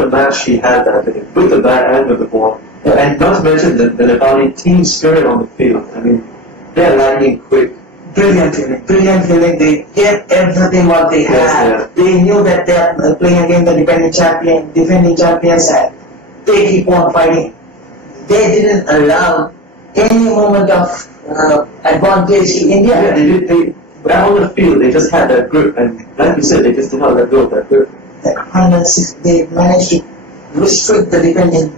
a match he had that day, with the bat and with the ball. Yeah. And not to mention the Nepali team spirit on the field. I mean, they're lightning quick. Brilliant feeling. They gave everything what they had. Yes, They knew that they are playing against the defending champions, and they keep on fighting. They didn't allow any moment of advantage to India. Yeah, they did. They on the field, they just had that grip, and like you said, they just did not let go of that grip. They managed to restrict the defending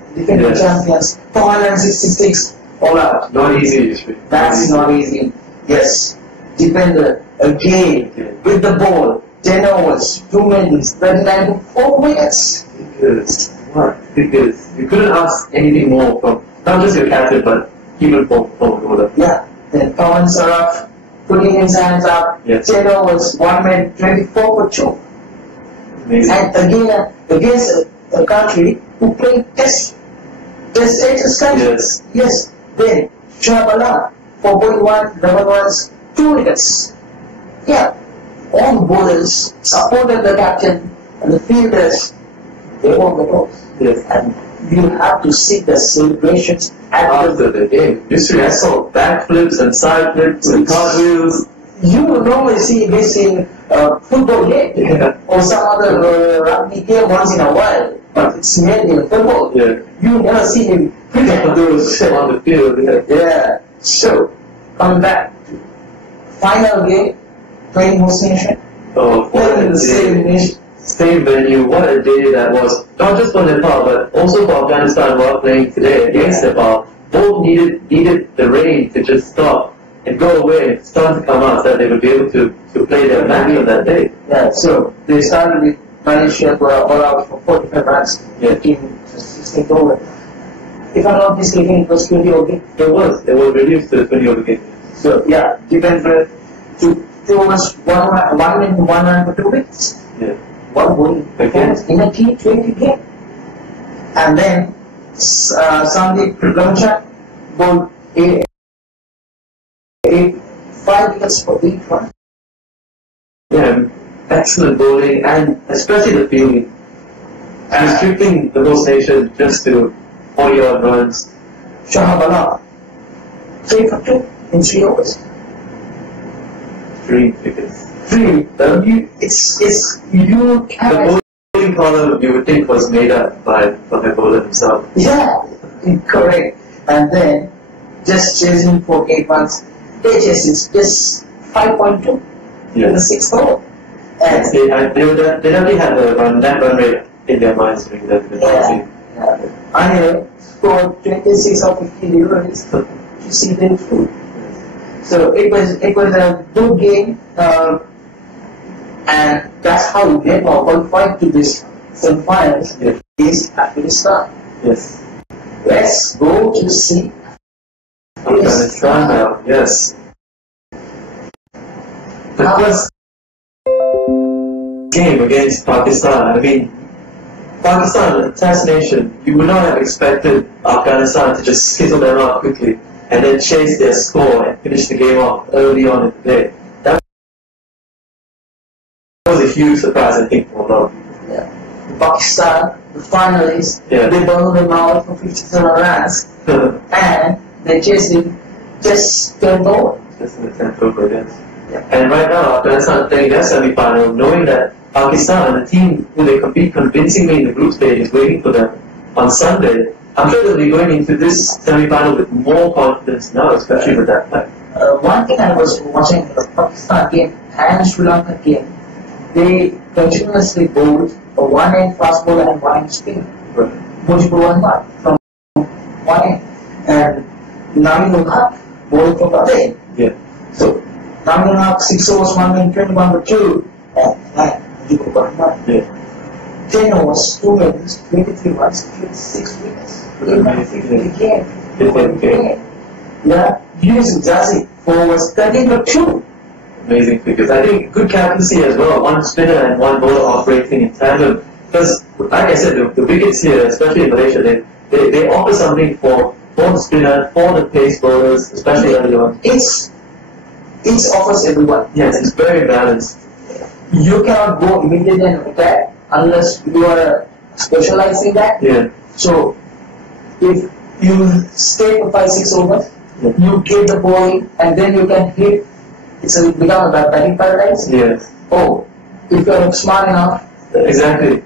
champions. 466 all out. Not easy. That's not easy. Yes. Defender again with the ball. 10 overs, 2 minutes, 39 to 4 minutes. Because you couldn't ask anything more from not just your captain, but even from the bowler. Yeah. Then Pawan Saraf putting his hands up. Yes. 10 overs, 1 minute, 24 for 2. Amazing. And again, against a country who played test status countries. Yes. Then Shabala, 4.1, double ones, 2 wickets. Yeah. All bowlers supported the captain and the fielders. They won the balls. Yes. And you have to see the celebrations after the game. Usually I saw backflips and side flips and cartwheels. You will normally see this in football game or some other rugby game once in a while, but it's mainly in football. Yeah. You never see him do shit on the field. Yeah. So, coming back to final game, playing host nation. Oh, what a day. Same venue. What a day that was. Not just for Nepal, but also for Afghanistan who are playing today against Nepal. Both needed the rain to just stop and go away and start to come out so that they would be able to play their match on that day. Yeah, so they started with Malaysia for all out for 45 runs, 16 over. If I'm not mistaken, it was 20 over game. It was reduced to 20 over game. So, yeah, defense to 2 overs, 1 minute, 1 run for 2 wickets. Yeah. One bowling performance in a T20 game. And then, Sandeep Lamcha bowled 5 wickets for 8 runs. Yeah, excellent bowling and especially the fielding. Restricting the host nation just to 40-odd runs. Shahabala, 3 for 2 in 3 overs. 3 wickets. 3. The bowling column you would think was made up by the bowler himself. Yeah, correct. And then just chasing for 8 runs. They chased just 5.2 in the 6th over. And they definitely had that run rate in their minds during that. Anil scored 26 of 50 deliveries to see them through. So it was a good game, and that's how Nepal qualified to this semifinals against Afghanistan. Yes. Let's go to see Afghanistan now. Yes. The first game against Pakistan. I mean, Pakistan, a test nation, you would not have expected Afghanistan to just skittle them out quickly and then chase their score and finish the game off early on in the day. That was a huge surprise, I think, for a lot of people. Yeah. Pakistan, the finalists, they bowled them out for 57 runs and they chased him just 10 over. Just in the 10th over, yes. Yeah. And right now, Afghanistan playing their semi-final, knowing that Pakistan, the team who they compete convincingly in the group stage, is waiting for them on Sunday. I'm sure they'll be going into this semi-final with more confidence now, especially with that play. One thing I was watching the Pakistan game and Sri Lanka game, they continuously bowled a one-end fast bowler and one-end spinner. Mujibur Rahman from one end and Naminul Haq bowled from the other end. Yeah. So Naminul Haq 6 overs, 1 minute, 21 for 2 and Mujibur Rahman. Yeah. 10 overs, 2 minutes, 23 runs, 6 wickets. Yeah, Yusuf Zazi, 4 overs, 13 for 2. Amazing figures. I think good captaincy as well. One spinner and one bowler operating in tandem. Because, like I said, the wickets here, especially in Malaysia, they offer something for the spinner, for the pace bowlers, especially early on. It offers everyone. Yes, it's very balanced. You cannot go immediately and attack unless you are specialized in that. Yeah. So if you stay for 5-6 overs, you get the ball and then you can hit. It's become a batting paradise. Yes. Oh, if you are smart enough, Exactly.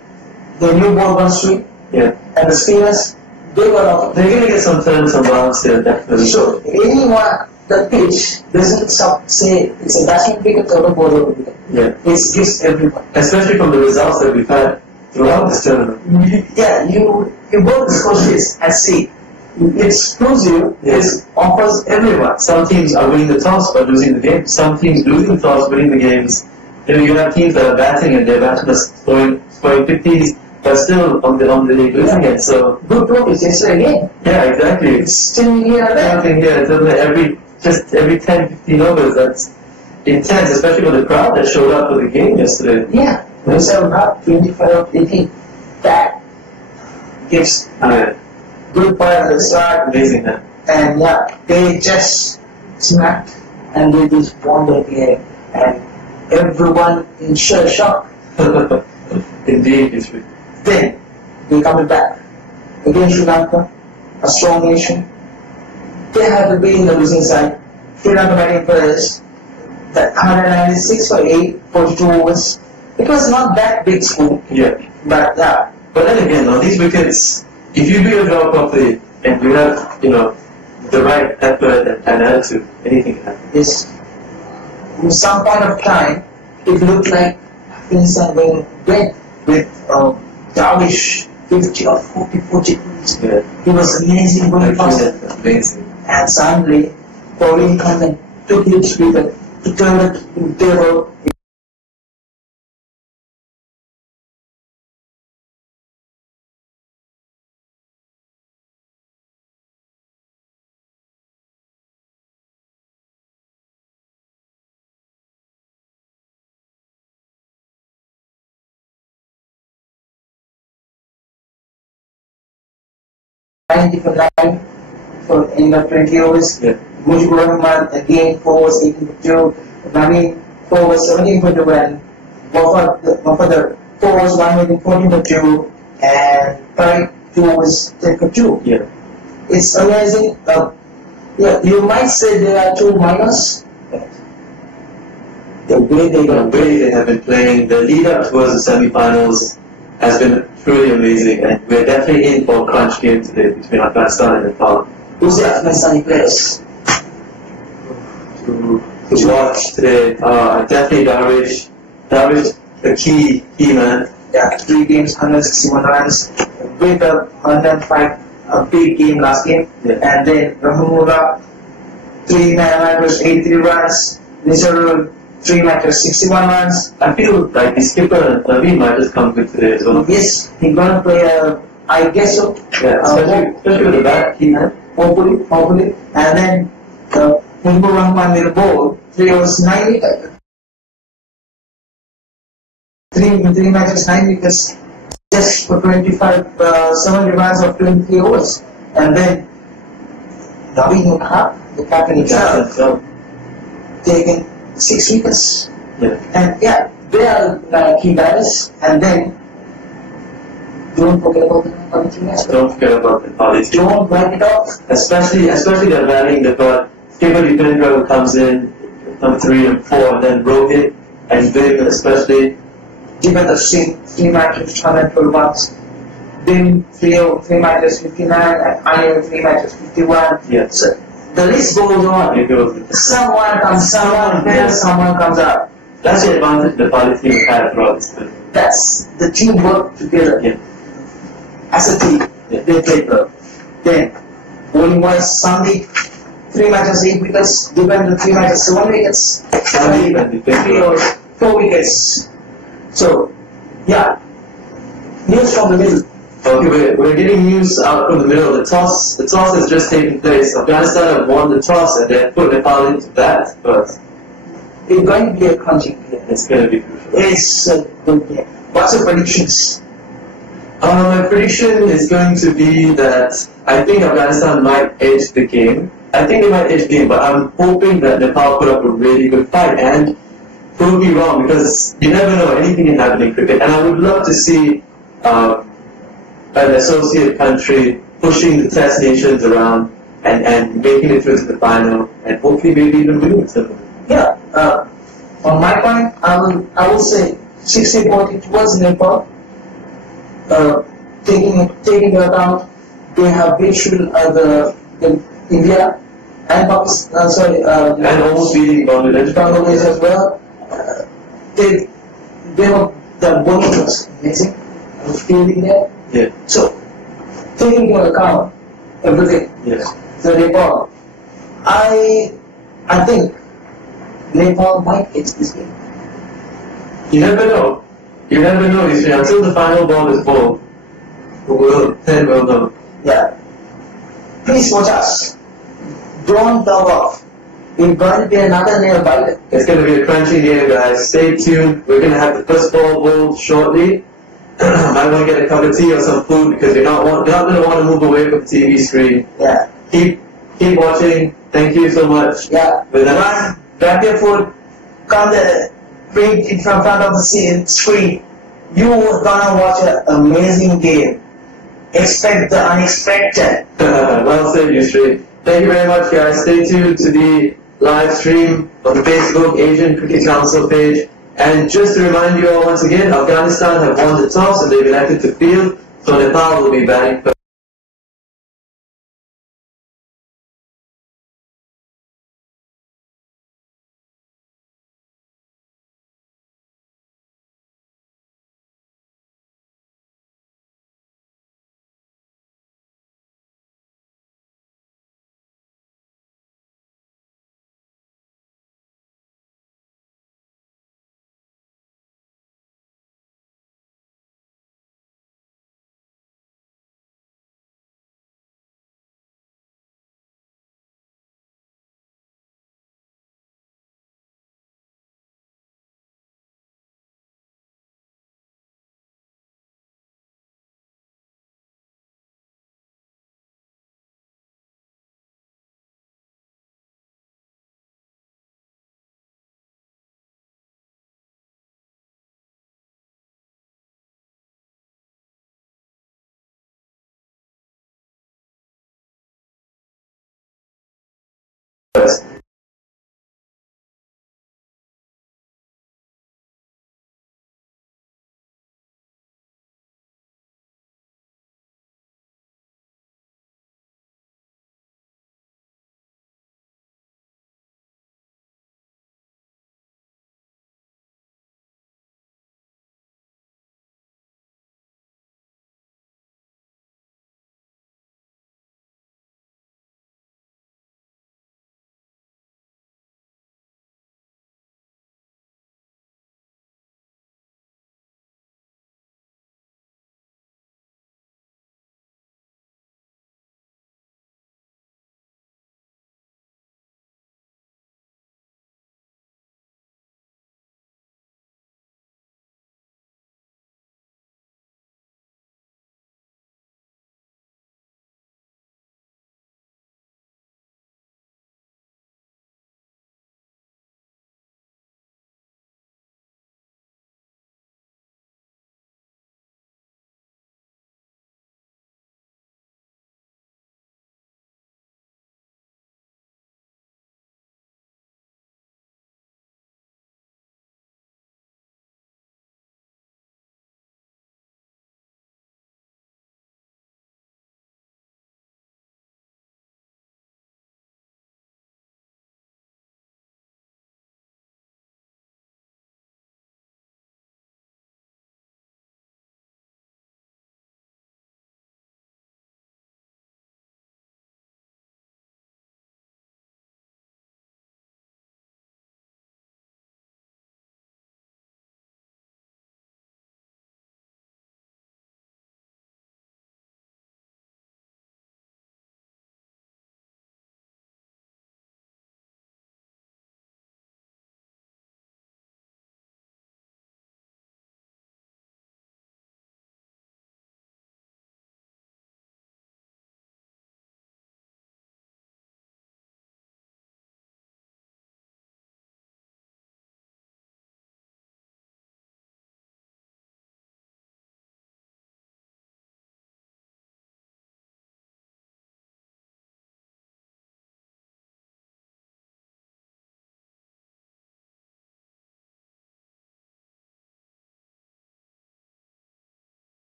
the new ball runs through, Yeah. and the spinners, they got off. They're gonna get some turns, some bounce here, definitely. So anyone, the pitch doesn't say it's a batsman cricket or a bowler cricket. Yeah. It gives everyone. Especially from the results that we've had throughout this tournament. Yeah, you go to the coaches and see. It's exclusive. Yes. It offers everyone. Some teams are winning the toss but losing the game. Some teams losing the toss, winning the games. You have teams that are batting and their batsmen are scoring 50s, but still on the losing it. So Good progress yesterday again. yeah, exactly. It's still here and there. Something here. It's every 10-15 overs. That's intense, especially with the crowd that showed up for the game yesterday. Yeah, 27 up, 25 18. That gives good part at the start. Amazing, man. And yeah, they just smacked and they just won the game. And everyone in shock. Indeed, it's true. Then they coming back against Sri Lanka, a strong nation. They have to be in the losing side. Sri Lanka batting players, that 196 for 8, 42 overs. It was not that big score, Yeah. but yeah. But then again, on these wickets, if you do your job properly and you have, the right effort and attitude, anything can happen. Yes. In some point of time, it looked like Afghanistan went with Darvish 50 or 40 points. Yeah. He was amazing going past it. Amazing. And suddenly, Pauline comes and took his wicket to turn the table. For end of 20 overs. Yeah. Mujibur Rahman again 4 overs 18 for 2. Nami 4 overs 17 for 2 and Mohammad 4 overs 1 minute 14 for 2 and Tariq 2 overs 10 for 2. Yeah. It's amazing. Yeah, you might say there are 2 minus. The way they have been playing, the lead up towards the semi-finals has been truly amazing, and we're definitely in for a crunch game today between Afghanistan and Nepal. Who's the Afghanistani players? To watch today, definitely Darvish, the key man. Yeah, 3 games, 161 runs, with a 105, a big game last game, and then Rahimullah, 3 matches, 83 runs, Nisarul, 3 matches, 61 runs. I feel like the skipper Naveen might just come good today as well. Yes, he's gonna play, I guess so. Yeah, especially with the bat, key man. Hopefully. And then, Mujibur Rahman will bowl, 3 overs, 9 wickets. 3 matches, 9 wickets, just for 70 runs of 23 overs. And then, Naveen Khan, the captain himself, taking 6 wickets. Yeah. And yeah, they are key guys. And then, don't forget about the quality match. Don't forget about the quality. Don't write it off. Especially the batting, they've got skipper Dipendra comes in, number 3 and 4, and then Rohit and Viv especially. Dipendra Singh, 3 matches, 112 runs. Bim, 3 matches, 59, and Anil, 3 matches, 51. Yeah. So the list goes on. It goes. Someone comes out. That's the advantage the Nepali team had throughout this time. That's the teamwork together. Yeah. As a team, they played well. Then, bowling wise, Sandeep, 3 matches, 8 wickets. Dipendra, 3 matches, 7 wickets. Sandeep and Dipendra. 4 wickets. So, yeah, news from the middle. Okay, we're getting news out from the middle. The toss has just taken place. Afghanistan have won the toss and they have put Nepal into bat, but It's going to be a crunching game. it's going to be crucial. It's a good game. What's your predictions? My prediction is going to be that I think Afghanistan might edge the game. I think they might edge the game, but I'm hoping that Nepal put up a really good fight and prove me wrong because you never know, anything can happen in cricket. And I would love to see an associate country pushing the test nations around and making it through to the final and hopefully maybe even winning it. Yeah. On my point, I will say 60-40 towards Nepal. Taking into account they have beat the India and Pakistan, And almost beating Bangladesh as well. They were the bowling was amazing. I was feeling there. Yeah. So taking into account everything, Yes. so Nepal, I think Nepal might get this game. You never know. You never know, you see, until the final ball is bowled, then we'll know. Yeah. Please watch us. Don't dog off. It's going to be another nail biter. It's going to be a crunchy game, guys. Stay tuned. We're going to have the first ball bowled shortly. Might want to get a cup of tea or some food because you're not going to want to move away from the TV screen. Yeah. Keep watching. Thank you so much. Yeah. Run, grab your food, come the wait in front of the screen. You are gonna watch an amazing game. Expect the unexpected. Well said, Yusri. Thank you very much, guys. Stay tuned to the live stream on the Facebook Asian Cricket Council page. And just to remind you all once again, Afghanistan have won the toss and they've elected to field, so Nepal will be batting first.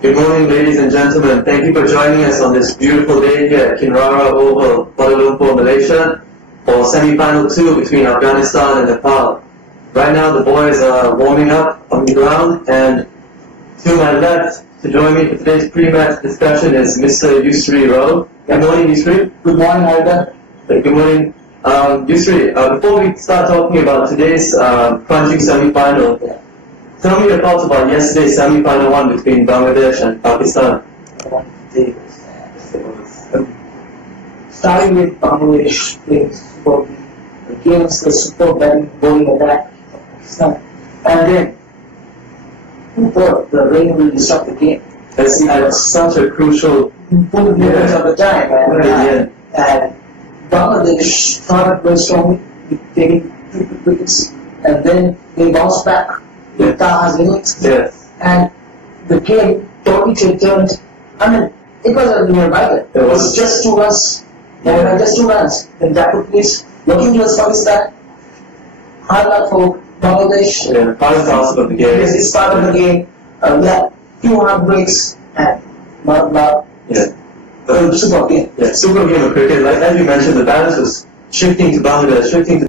Good morning, ladies and gentlemen. Thank you for joining us on this beautiful day here at Kinrara Oval, Kuala Lumpur, Malaysia, for Semi-Final 2 between Afghanistan and Nepal. Right now, the boys are warming up on the ground, and to my left, to join me for today's pre-match discussion is Mr. Yusri Rao. Good morning, Yusri. Good morning, Alda. Good morning. Yusri, before we start talking about today's crunching semi-final, tell me your thoughts about yesterday's semi-final one between Bangladesh and Pakistan. Starting with Bangladesh playing superbly against the super batting bowling attack of Pakistan. And then, who thought the rain will disrupt the game? That's such a crucial Minutes of the time, and Bangladesh started very strongly, taking 2 wickets, and then they bounced back with Taha's innings, and the game totally turned. I mean, it was a near by. It was just 2 runs, just 2 runs. And that took place looking towards Pakistan. Hard luck for Bangladesh. Yeah, part and parcel of the game. Yes, it's part of the game. Yeah, 2 hard breaks and not. Yeah. Super game. Yeah, super game of cricket. Like as you mentioned, the balance was shifting to Bangladesh, shifting to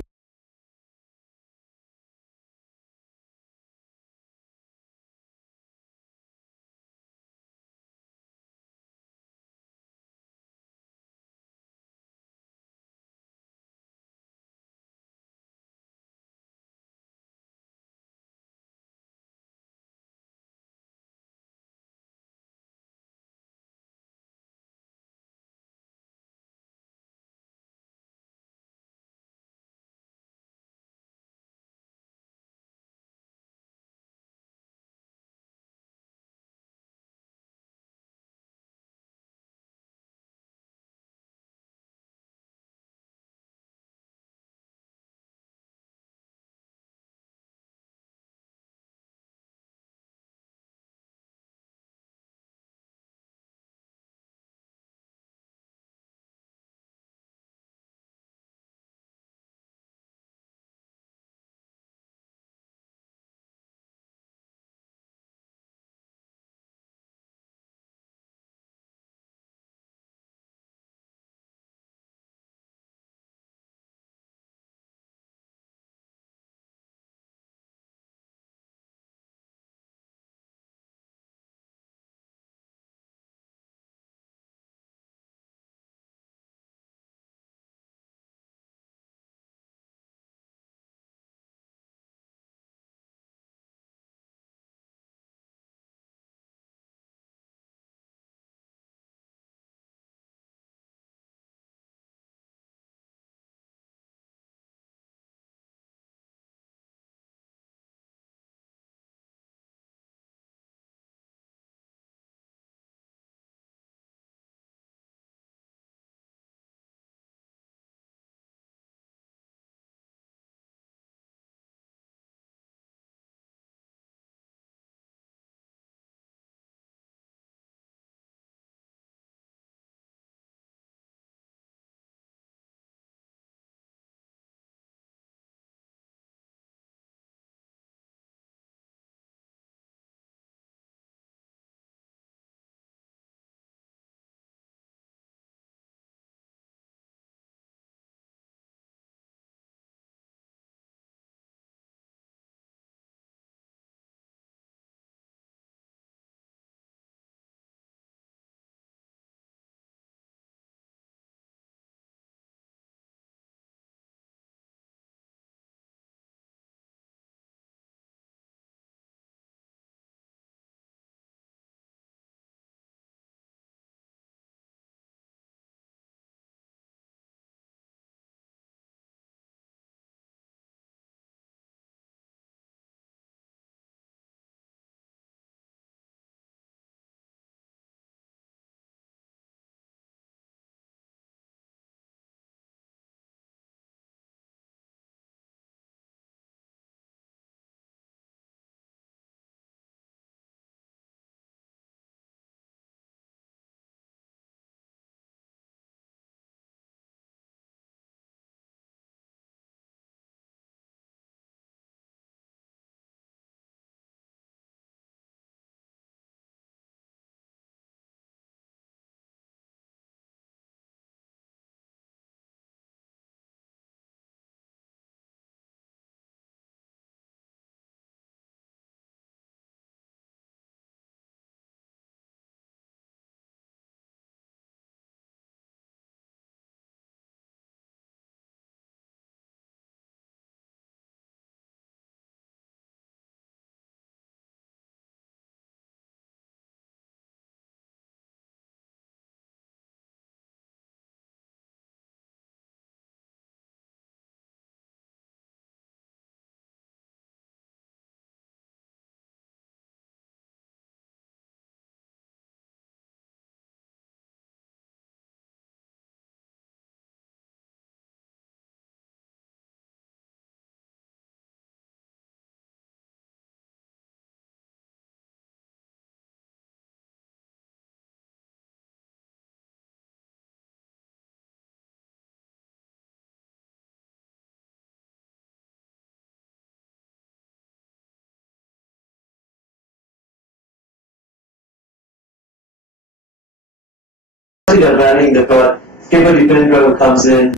obviously they're batting, they've got skipper Dipendra who comes in.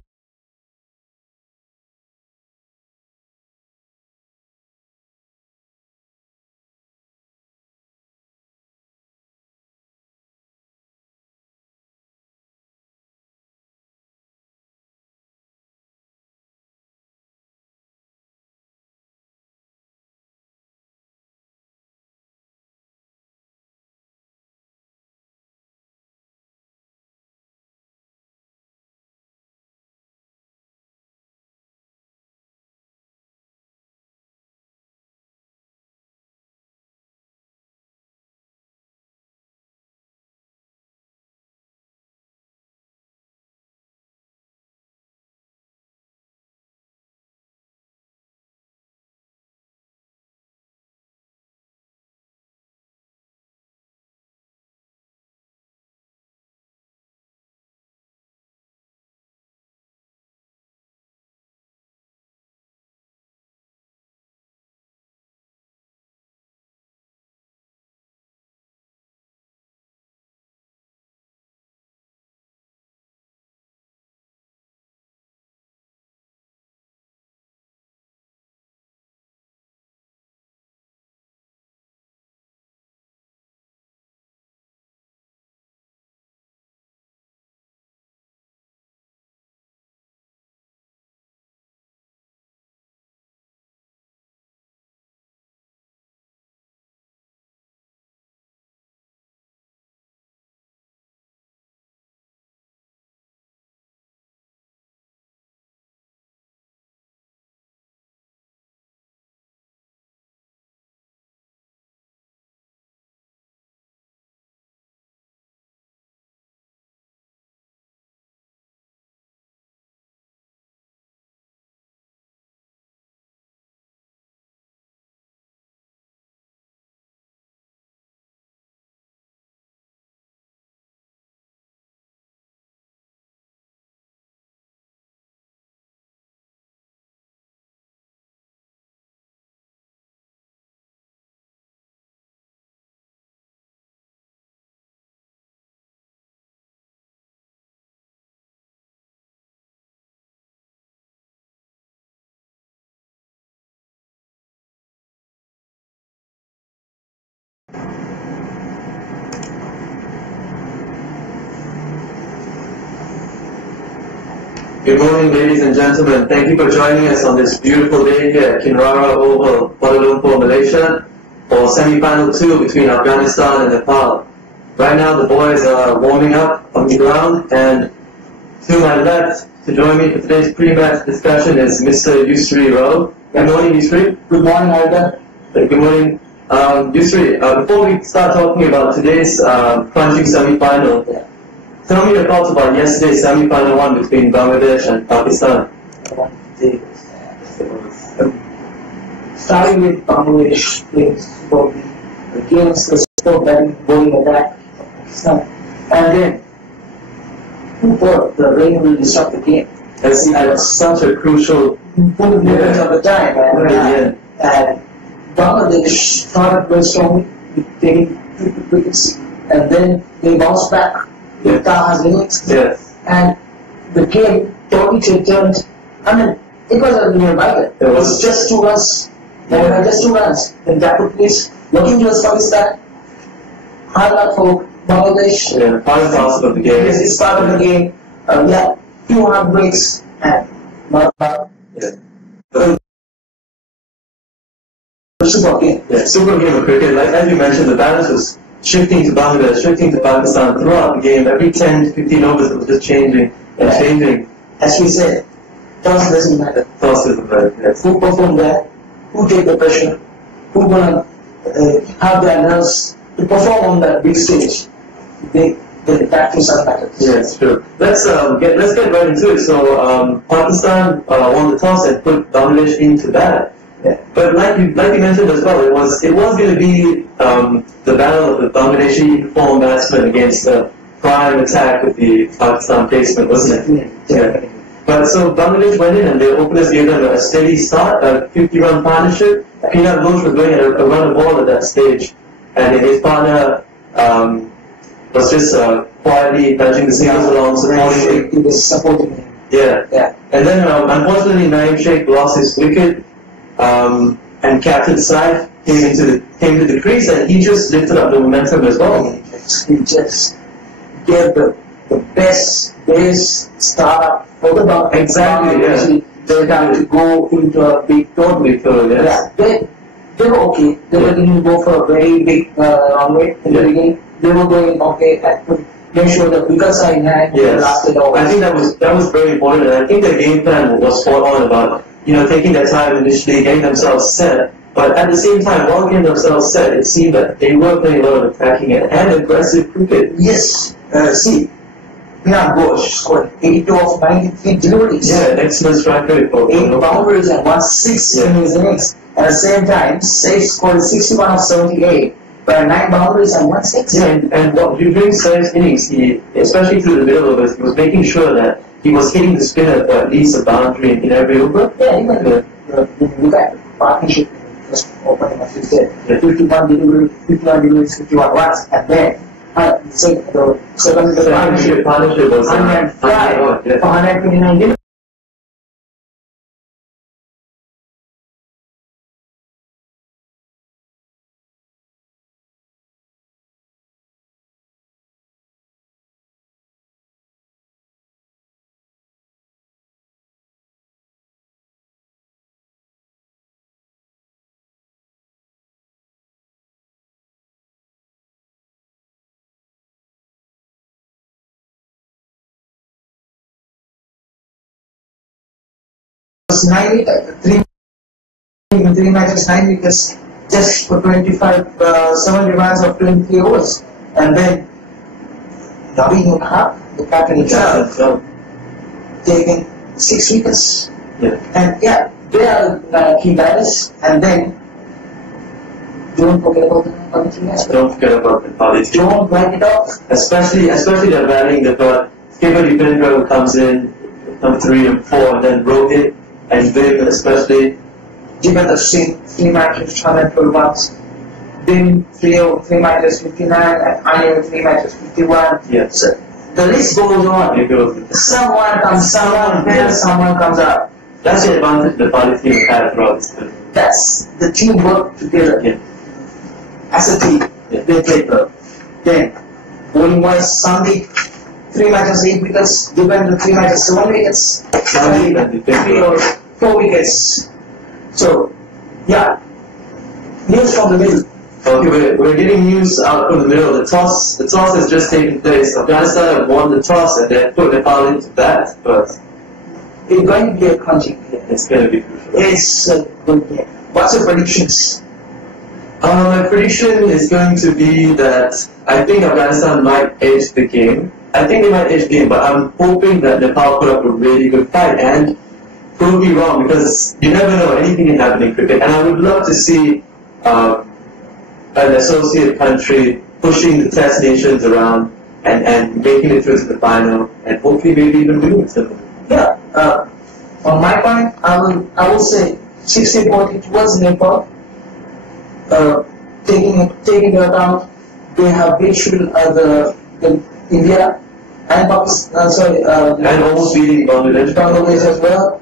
Good morning, ladies and gentlemen. Thank you for joining us on this beautiful day here at Kinrara Oval, Kuala Lumpur, Malaysia, for Semifinal 2 between Afghanistan and Nepal. Right now, the boys are warming up on the ground, and to my left, to join me for today's pre-match discussion is Mr. Yusri Rao. Good morning, Yusri. Good morning, Alda. Good morning. Yusri, before we start talking about today's crunching semi-final, tell me your thoughts about yesterday's semi-final one between Bangladesh and Pakistan. Starting with Bangladesh playing superbly against the super batting bowling attack of Pakistan. And then, who thought the rain will disrupt the game? That's at such a crucial moment of the time. And Bangladesh started very strongly with taking 2 wickets, and then they bounced back with Taha's innings. Yes. And the game totally turned. I mean, it was a nearby. It was just 2 runs. And just 2 runs. Then Dapper Place looking towards Pakistan. Hard luck for Bangladesh. Yeah, part and parcel of the game. Yes, it's part of the game. Yeah, 2 hard breaks and super game. Yeah, super game of cricket. Like as you mentioned, the balance was shifting to Bangladesh, shifting to Pakistan throughout the game. Every 10 to 15 overs, it was just changing and changing. As we said, toss doesn't matter. Toss doesn't matter. Yes. Who perform there? Who take the pressure? Who gonna have their nerves to perform on that big stage? They practice on matters. Yes, true. Let's get right into it. So Pakistan won the toss and put Bangladesh into bat. Yeah. But like you mentioned as well, it was going to be the battle of the Bangladeshi form batsmen against the prime attack with the Pakistan placement, wasn't it? Yeah. But so Bangladesh went in and the openers gave them a steady start, a 50-run partnership. Peanut Ghosh was going at a run of ball at that stage, and his partner was just quietly nudging the singles along, supporting him. He was supporting him. Yeah. And then unfortunately Naeem Sheikh lost his wicket, and Captain Saif came to the crease, and he just lifted up the momentum as well. He just gave the best start for the ball. Exactly, yeah. They had to go into a big tournament. Yes. Yeah, they were okay. They didn't go for a very big runway in the beginning. They were going okay and make sure the wickets are in hand. Lasted over. I think that was very important, and I think the game plan was spot on about taking their time initially, getting themselves set. But at the same time, while getting themselves set, it seemed that they were playing a lot of attacking and aggressive cricket. Yes. See, Miran Ghosh scored 82 of 93 deliveries. Yeah, excellent strike rate. 8 boundaries and 1/6 in his innings. At the same time, Saif scored 61 of 78, but 9 boundaries and 1/6. Yeah, and during Saif's innings, he, especially through the middle overs, he was making sure that he was hitting the spinner for at least a boundary in every over. Yeah, even the look at partnership just opening, as you said, 51 deliveries, 51 runs, and then the second partnership was 105 for 129 deliveries. Three matches, 9 wickets, just for 70 runs of 23 overs. And then Naveen Ulha, the captain himself, taking 6 wickets. Yeah. And they are key batters. And then don't forget about the other team as well. Don't forget about the quality. Don't write it off. Especially their batting. They've got Skipper Dipendra who comes in number 3 and 4, and then Rohit and Viv especially. Jivendra Singh, 3 matches, 112 runs. Bin, 3 matches, 59, and Anil, 3 matches, 51. Yes. So the list goes on. It goes. Someone comes out. That's the advantage the quality team had throughout this season. That's the teamwork together. Yeah. As a team, they played well. Then, bowling wise, Sandeep, 3 matches, 8 wickets. Jivendra, 3 matches, 7 wickets. 3 or 4 wickets. So, news from the middle. Okay, we're getting news out from the middle. The toss has just taken place. Afghanistan have won the toss and they have put Nepal into bat, but it's going to be a crunching game. It's going to be crucial. It's a good game. What's your predictions? My prediction is going to be that I think Afghanistan might edge the game. I think they might edge the game, but I'm hoping that Nepal put up a really good fight, and prove me wrong, because you never know, anything can happen in cricket. And I would love to see an associate country pushing the test nations around and making it through to the final, and hopefully maybe even winning something. Yeah. On my point, I will say 60-40 towards Nepal. Taking into account they have big schedule the India and Pakistan. And almost beating Bangladesh as well.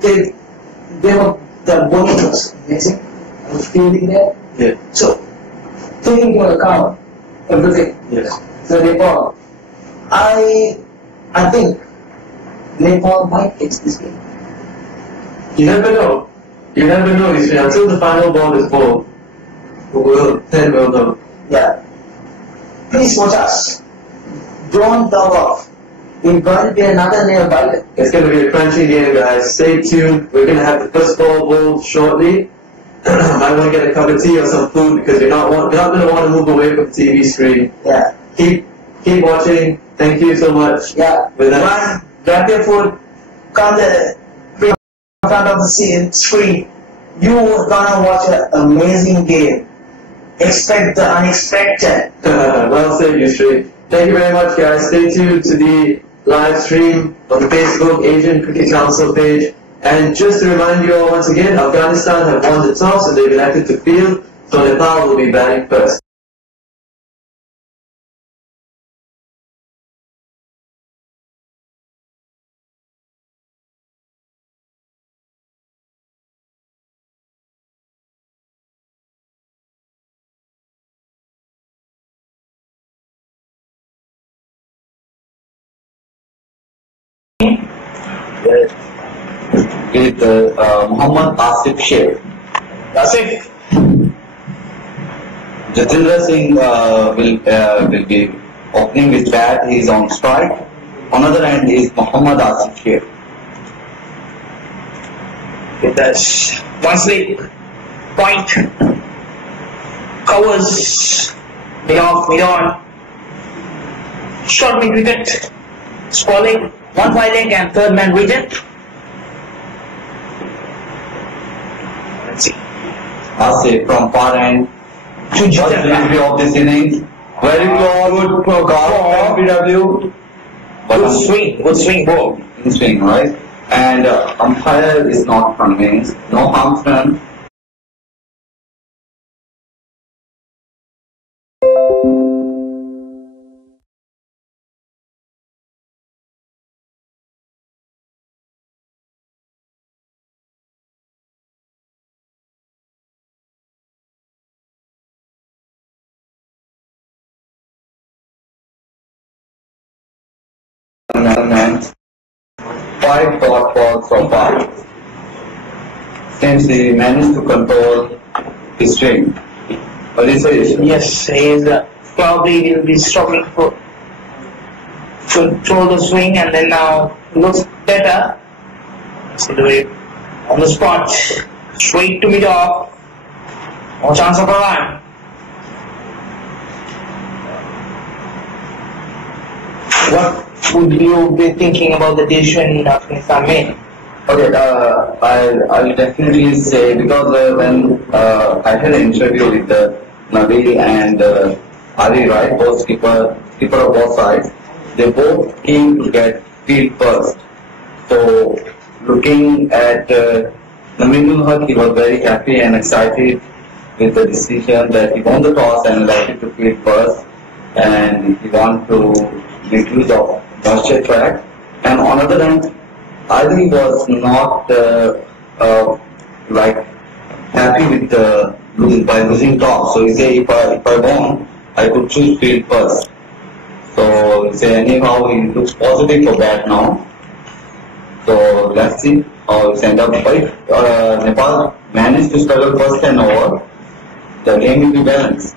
Their bowling was amazing. I was feeling there. Yeah. So, taking into account everything, Yes. the Nepal, I think Nepal might take this game. You never know. You never know. You see, until the final ball is bowled, then we'll know. Yeah. Please watch us. Don't dog off. It's going to be another nail biter. It's going to be a crunchy game, guys. Stay tuned. We're going to have the first ball bowled shortly. Might want to get a cup of tea or some food, because you're not going to want to move away from the TV screen. Yeah. Keep watching. Thank you so much. Yeah. One, grab your food, come there, in front of the screen. You're gonna watch an amazing game. Expect the unexpected. Well said, Yusri. Thank you very much, guys. Stay tuned to the live stream on the Facebook Asian Cricket Council page. And just to remind you all once again, Afghanistan have won the toss and they've elected to field, so Nepal will be batting first. with Muhammad Asif Sheikh. Asif. Jatendra Singh will be opening with bat. He is on strike. On the other hand is Muhammad Asif Sheikh. With that one slip, point, covers, mid off, mid on, short mid wicket, spalling, one wide leg and third man region. Let's see. Asif from far end. To First Jatendra. delivery of this innings. Very good call. MPW. Good swing ball. In swing, right? And umpire is not convinced. No harm done. And 5 dot balls so far. Seems he managed to control his swing. What is it? Yes, he is probably will be struggling to control the swing and then now looks better. See the way on the spot, straight to mid off. No chance of a run. What would you be thinking about the decision Afghanistan made? Okay, I will definitely say because when I had an interview with Nabil and Ali, right, both keeper of both sides, they both came to get field first. So looking at Nabil, he was very happy and excited with the decision that he won the toss and elected to field first, and he wanted to make use of moisture track. And on the other hand, Ali was not like happy with by losing toss. So he said, if I won, I could choose field first. So he said anyhow he looks positive for that now. So let's see how it's end up. If Nepal managed to struggle first 10 over, the game will be balanced.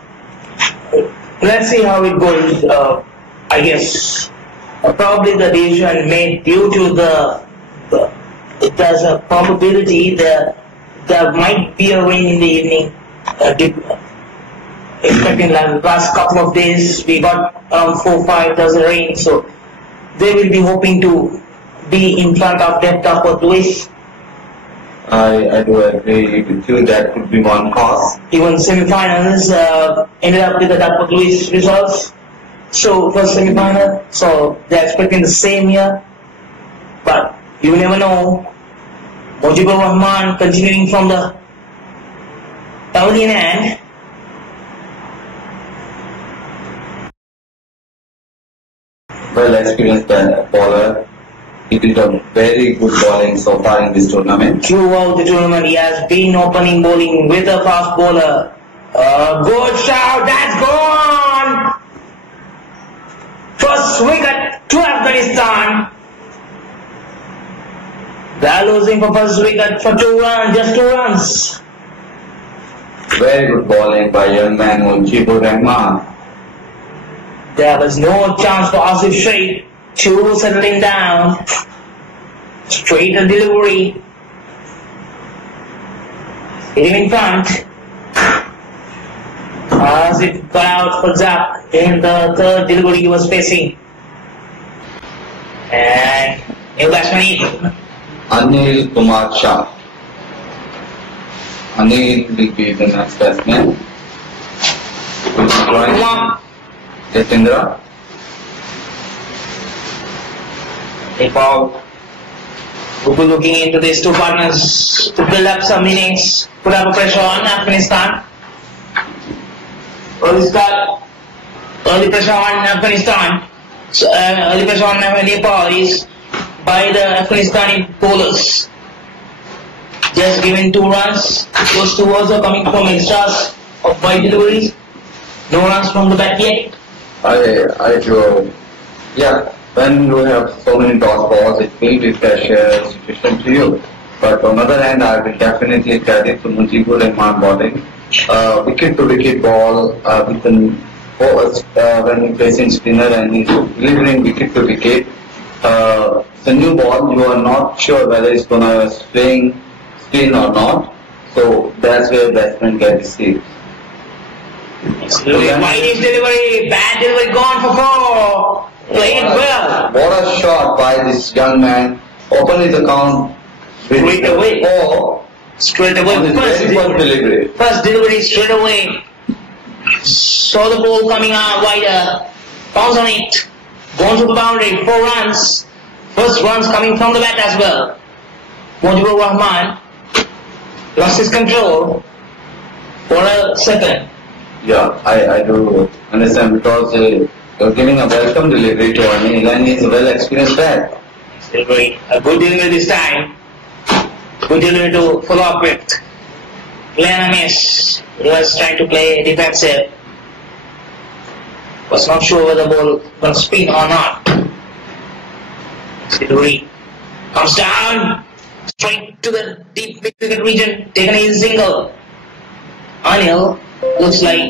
Let's see how it goes. I guess probably the decision made due to there's a probability that there might be a rain in the evening. Expecting like last couple of days we got around 4-5 does rain, so they will be hoping to be in front of that Dapat Lewis. I do agree with you, that could be one cause. Even semifinals ended up with the Dapat Lewis results. So first semifinal, so they're expecting the same here, but you never know. Mujibur Rahman continuing from the Saudi end. Well experienced bowler. He did a very good bowling so far in this tournament. Throughout the tournament, he has been opening bowling with a fast bowler. Good shout, that's gone! First wicket to Afghanistan. They are losing for first wicket for 2 runs, just 2 runs. Very good bowling by young man Mujibur Rahman. There was no chance for Asif Sheikh to settling down. Straight a delivery. Hitting in front. Asif got out for Zap in the third delivery he was facing. And new batsman in. Anil Kumar Shah. Anil will be the next batsman. Will be joining Jatendra. Nepal will be looking into these two partners to build up some innings, put up a pressure on Afghanistan. Early pressure on Afghanistan. So, early pressure on Nepal is by the Afghanistani bowlers. Just given 2 runs. Those 2 also coming from extras of wide deliveries. No runs from the bat yet. I do. Yeah, when you have so many dot balls, it will be pressure situation to you. But on the other hand, I will definitely credit to Mujibur Rahman bowling. Wicket to wicket ball with when he facing spinner and he's delivering wicket to wicket. The new ball, you are not sure whether it's gonna spin or not. So that's where batsman get deceived. Wide delivery, bad delivery, gone for four. Played well. What a shot by this young man. Open his account. Straight away. Four. Straight away. On his very first delivery. First delivery straight away. Saw the ball coming out wider. Bounce on it. Gone to the boundary. 4 runs. First runs coming from the bat as well. Mujibur Rahman lost his control for a second. Yeah, I do understand because you're giving a welcome delivery to Anil and he's a well experienced bat. Delivery. A good delivery this time. Good delivery to follow up with. Glenn Amish. He was trying to play defensive. Was not sure whether the ball going to spin or not. Delivery comes down straight to the deep wicket region. Taken his single. Anil looks like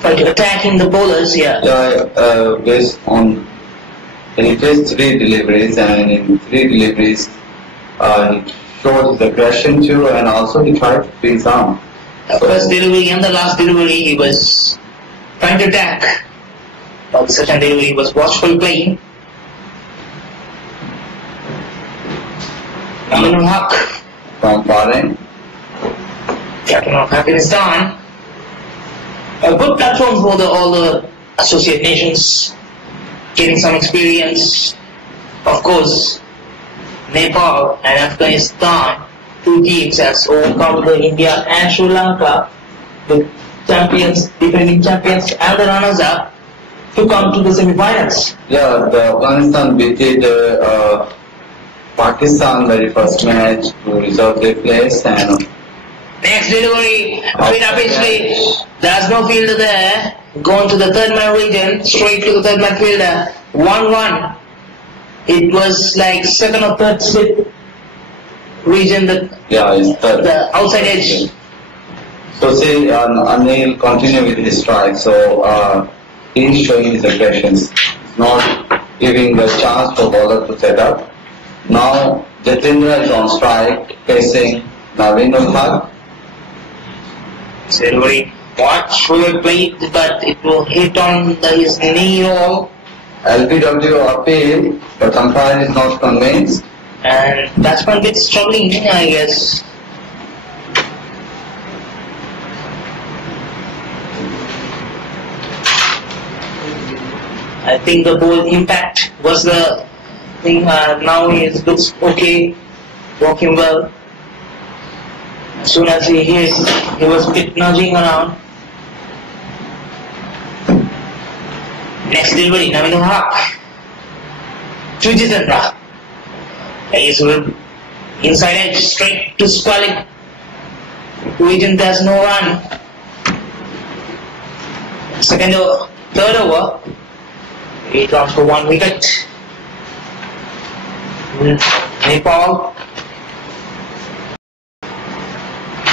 trying to attacking the bowlers here. Yeah, based on he faced 3 deliveries and in 3 deliveries he showed his aggression too and also he tried to freeze arm. The first delivery and the last delivery he was trying to attack. But the second delivery he was watchful playing. Aminul Haq, From Bahrain. captain of Afghanistan. A good platform for all the associate nations, getting some experience. Of course, Nepal and Afghanistan, 2 teams has overcome the India and Sri Lanka, the champions, defending champions and the runners-up, to come to the semi-finals. Yeah, the Afghanistan beat Pakistan very first match to reserve their place and Next delivery, straight up his way. There's no fielder there. Gone to the third man region, straight to the third man fielder. 1-1. It was like second or third slip region, it's third. the outside edge. So say Anil continue with his strike. So he's showing his aggressions, not giving the chance for bowler to set up. Now Jatendra is on strike facing Navinul Haq. Delivery, watchful played, but it will hit on his knee roll. LBW appeal, but umpire is not convinced. And batsman bit struggling, I guess. I think the ball impact was the thing. Now he looks okay, walking well. As soon as he hit, he was a bit nudging around. Next delivery, Navinul Haq. To Jitendra. He's inside edge, straight to Squally. Region has no run. Second over, third over. 8 runs for 1 wicket. Nepal.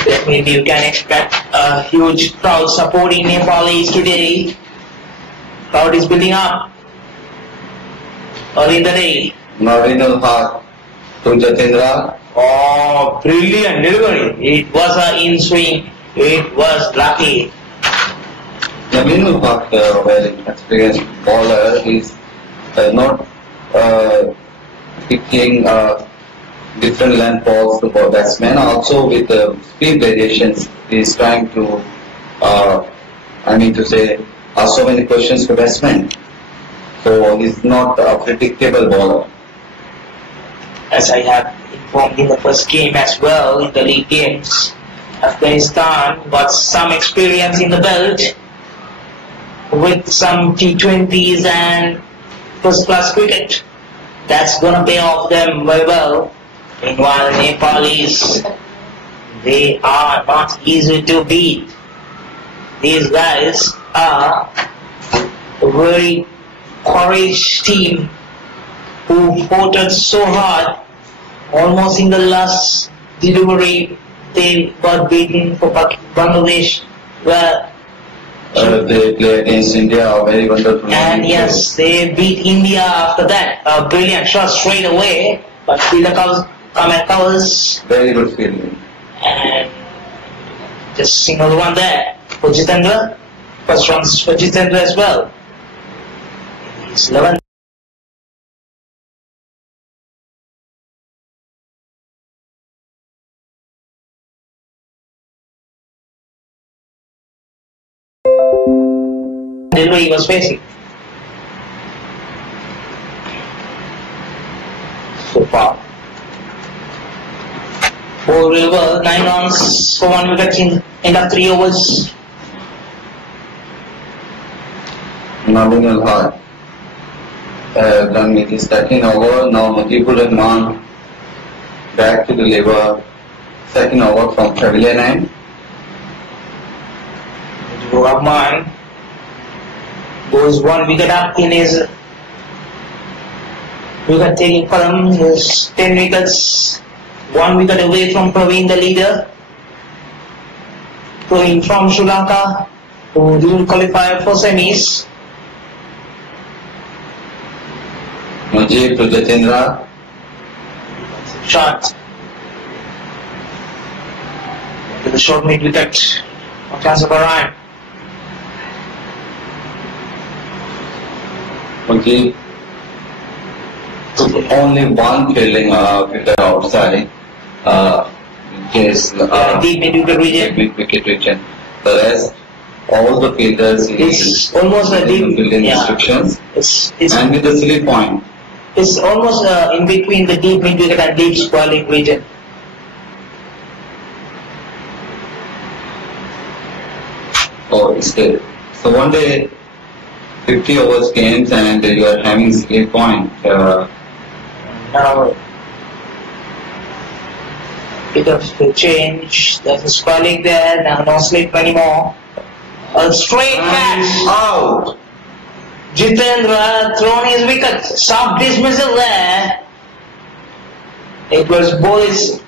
Definitely you can expect a huge crowd supporting Nepalese today. Crowd is building up early in the day. Navinul Haq to Jatendra. Oh, brilliant delivery. It was an in swing. It was lucky. Navinul Haq, well experienced bowler, is not picking different length balls to batsmen. Also with speed variations, he is trying to, ask so many questions to batsmen. So he's not a predictable bowler. As I have informed in the first game as well, in the league games, Afghanistan got some experience in the belt with some T20s and first class cricket. That's gonna pay off them very well. Meanwhile, Nepalese, they are not easy to beat. These guys are very courage team who fought so hard. Almost in the last delivery, they got beaten for Bangladesh, where they play against India, a very wonderful. and yes, they beat India after that. A brilliant shot straight away, but Sri Lanka was Very good feeling. and just single one there for Jitendra. First runs for Jitendra as well. It's 11. Delivery he was facing. So far. 4 over, 9 runs for 1 wicket in end of 3 overs. Nominal high. Done with his second over. Now Mujibur Rahman back to deliver second over from pavilion end. Rahman goes 1 wicket up in his wicket taking column. He's 10 wickets, 1 wicket away from Praveen, the leader. Praveen from Sri Lanka, who didn't qualify for semis. Mujib to Jitendra. Shot to the short mid wicket of chance of a run. Mujib took only one fielding fielder outside. In case Deep mid wicket region. big wicket region. The rest, all the fielders It's almost a deep fielding yeah. restrictions. It's And with the silly point. It's almost in between the deep mid wicket and deep squalling region. Oh, it's there. So one day, 50 overs games and you are having silly point. Now, bit of change. There's a squalling there. Now no slip anymore. A straight catch. Out! Jitendra thrown his wicket. Sharp dismissal there. It was Boris.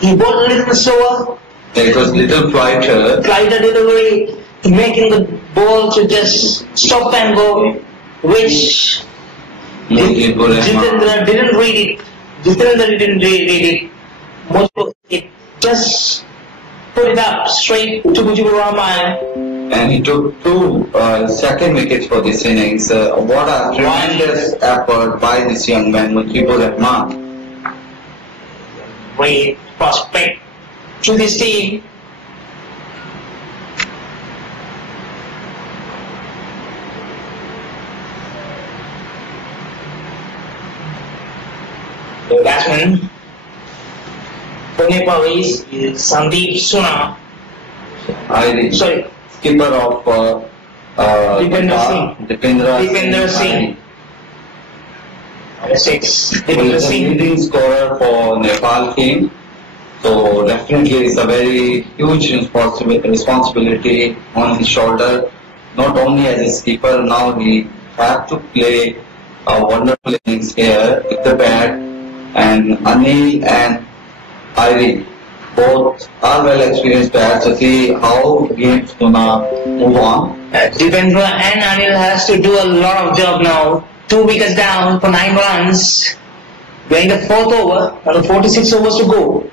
He bowled a little slower. It was little flighter. Flighter delivery, making the ball to just stop and go, which Mujibur Rahman. Jitendra didn't read it. Jitendra didn't read it. It just put it up straight to Mujibur Rahman. And he took two second wickets for this innings. What a tremendous effort by this young man, Mujibur Rahman. Great prospect to this team. The batsman for Nepal is Sandeep Suna. Sorry, Skipper of Dipender Singh. Number 6. He Dipender is a Singh. leading scorer for Nepal team. So definitely it's a very huge responsibility on his shoulder. Not only as a skipper, now he has to play a wonderful innings here with the bat. And Anil and Ivy both are well experienced bats. So see how games gonna move on. Dipendra and Anil has to do a lot of job now. 2 wickets down for 9 runs. We're in the 4th over, and the 46 overs to go.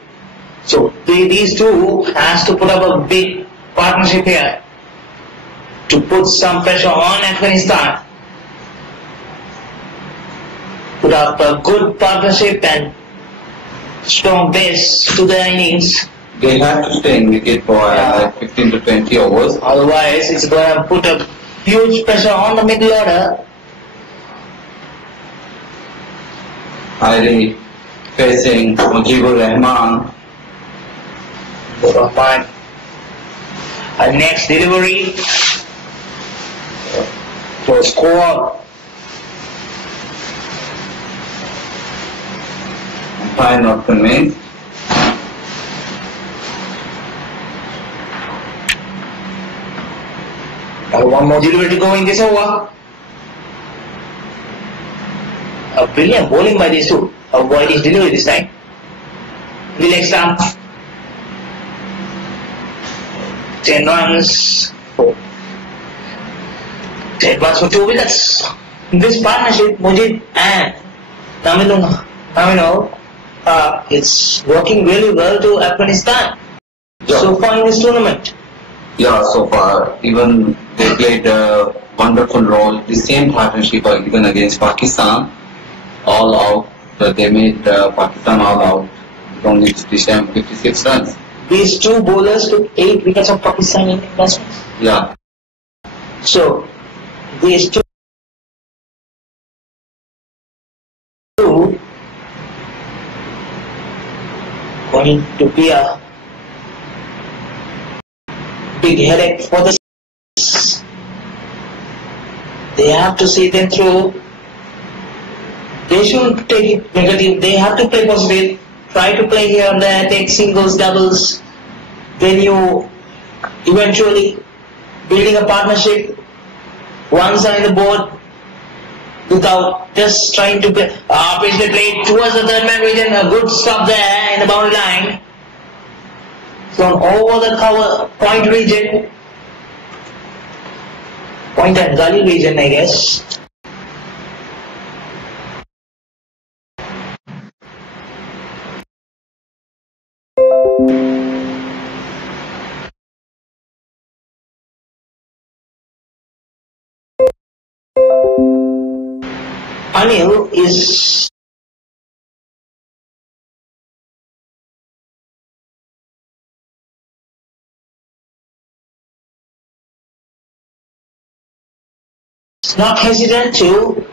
So these two has to put up a big partnership here to put some pressure on Afghanistan. Put up a good partnership and strong base to the innings. They have to stay in wicket for like 15 to 20 overs. Otherwise, it's going to put a huge pressure on the middle order. Ivy facing Mujibur Rahman. Rahman. And next delivery. To score. Try not to miss. One more delivery to go in this over. A brilliant bowling by these two. Avoid his delivery this time. The leg stump. 10 runs. 10 runs for 2 wickets. This partnership, Mujib and Namino, it's working really well to Afghanistan so far in this tournament. Yeah, so far, even they played a wonderful role. The same partnership even against Pakistan, all out. But they made Pakistan all out with only 56 runs. These two bowlers took 8 wickets of Pakistani investments. Yeah. So, these two going to be a big headache for the. They have to see them through. They shouldn't take it negative. They have to play positive. Try to play here and there, take singles, doubles. Then you eventually building a partnership. Runs are in the board without just trying to play. Basically played towards the third man region. A good stop there in the boundary line. From over the cover point region. Point and gully region, I guess. Anil is not hesitant to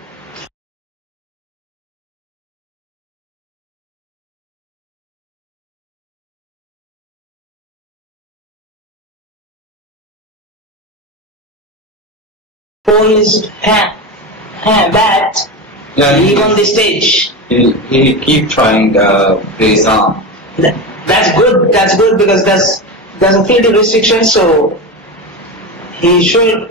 pull his bat. Yeah, Leave on the stage. He keep trying play arm. That's good. That's good because there's a fielding restriction, so he should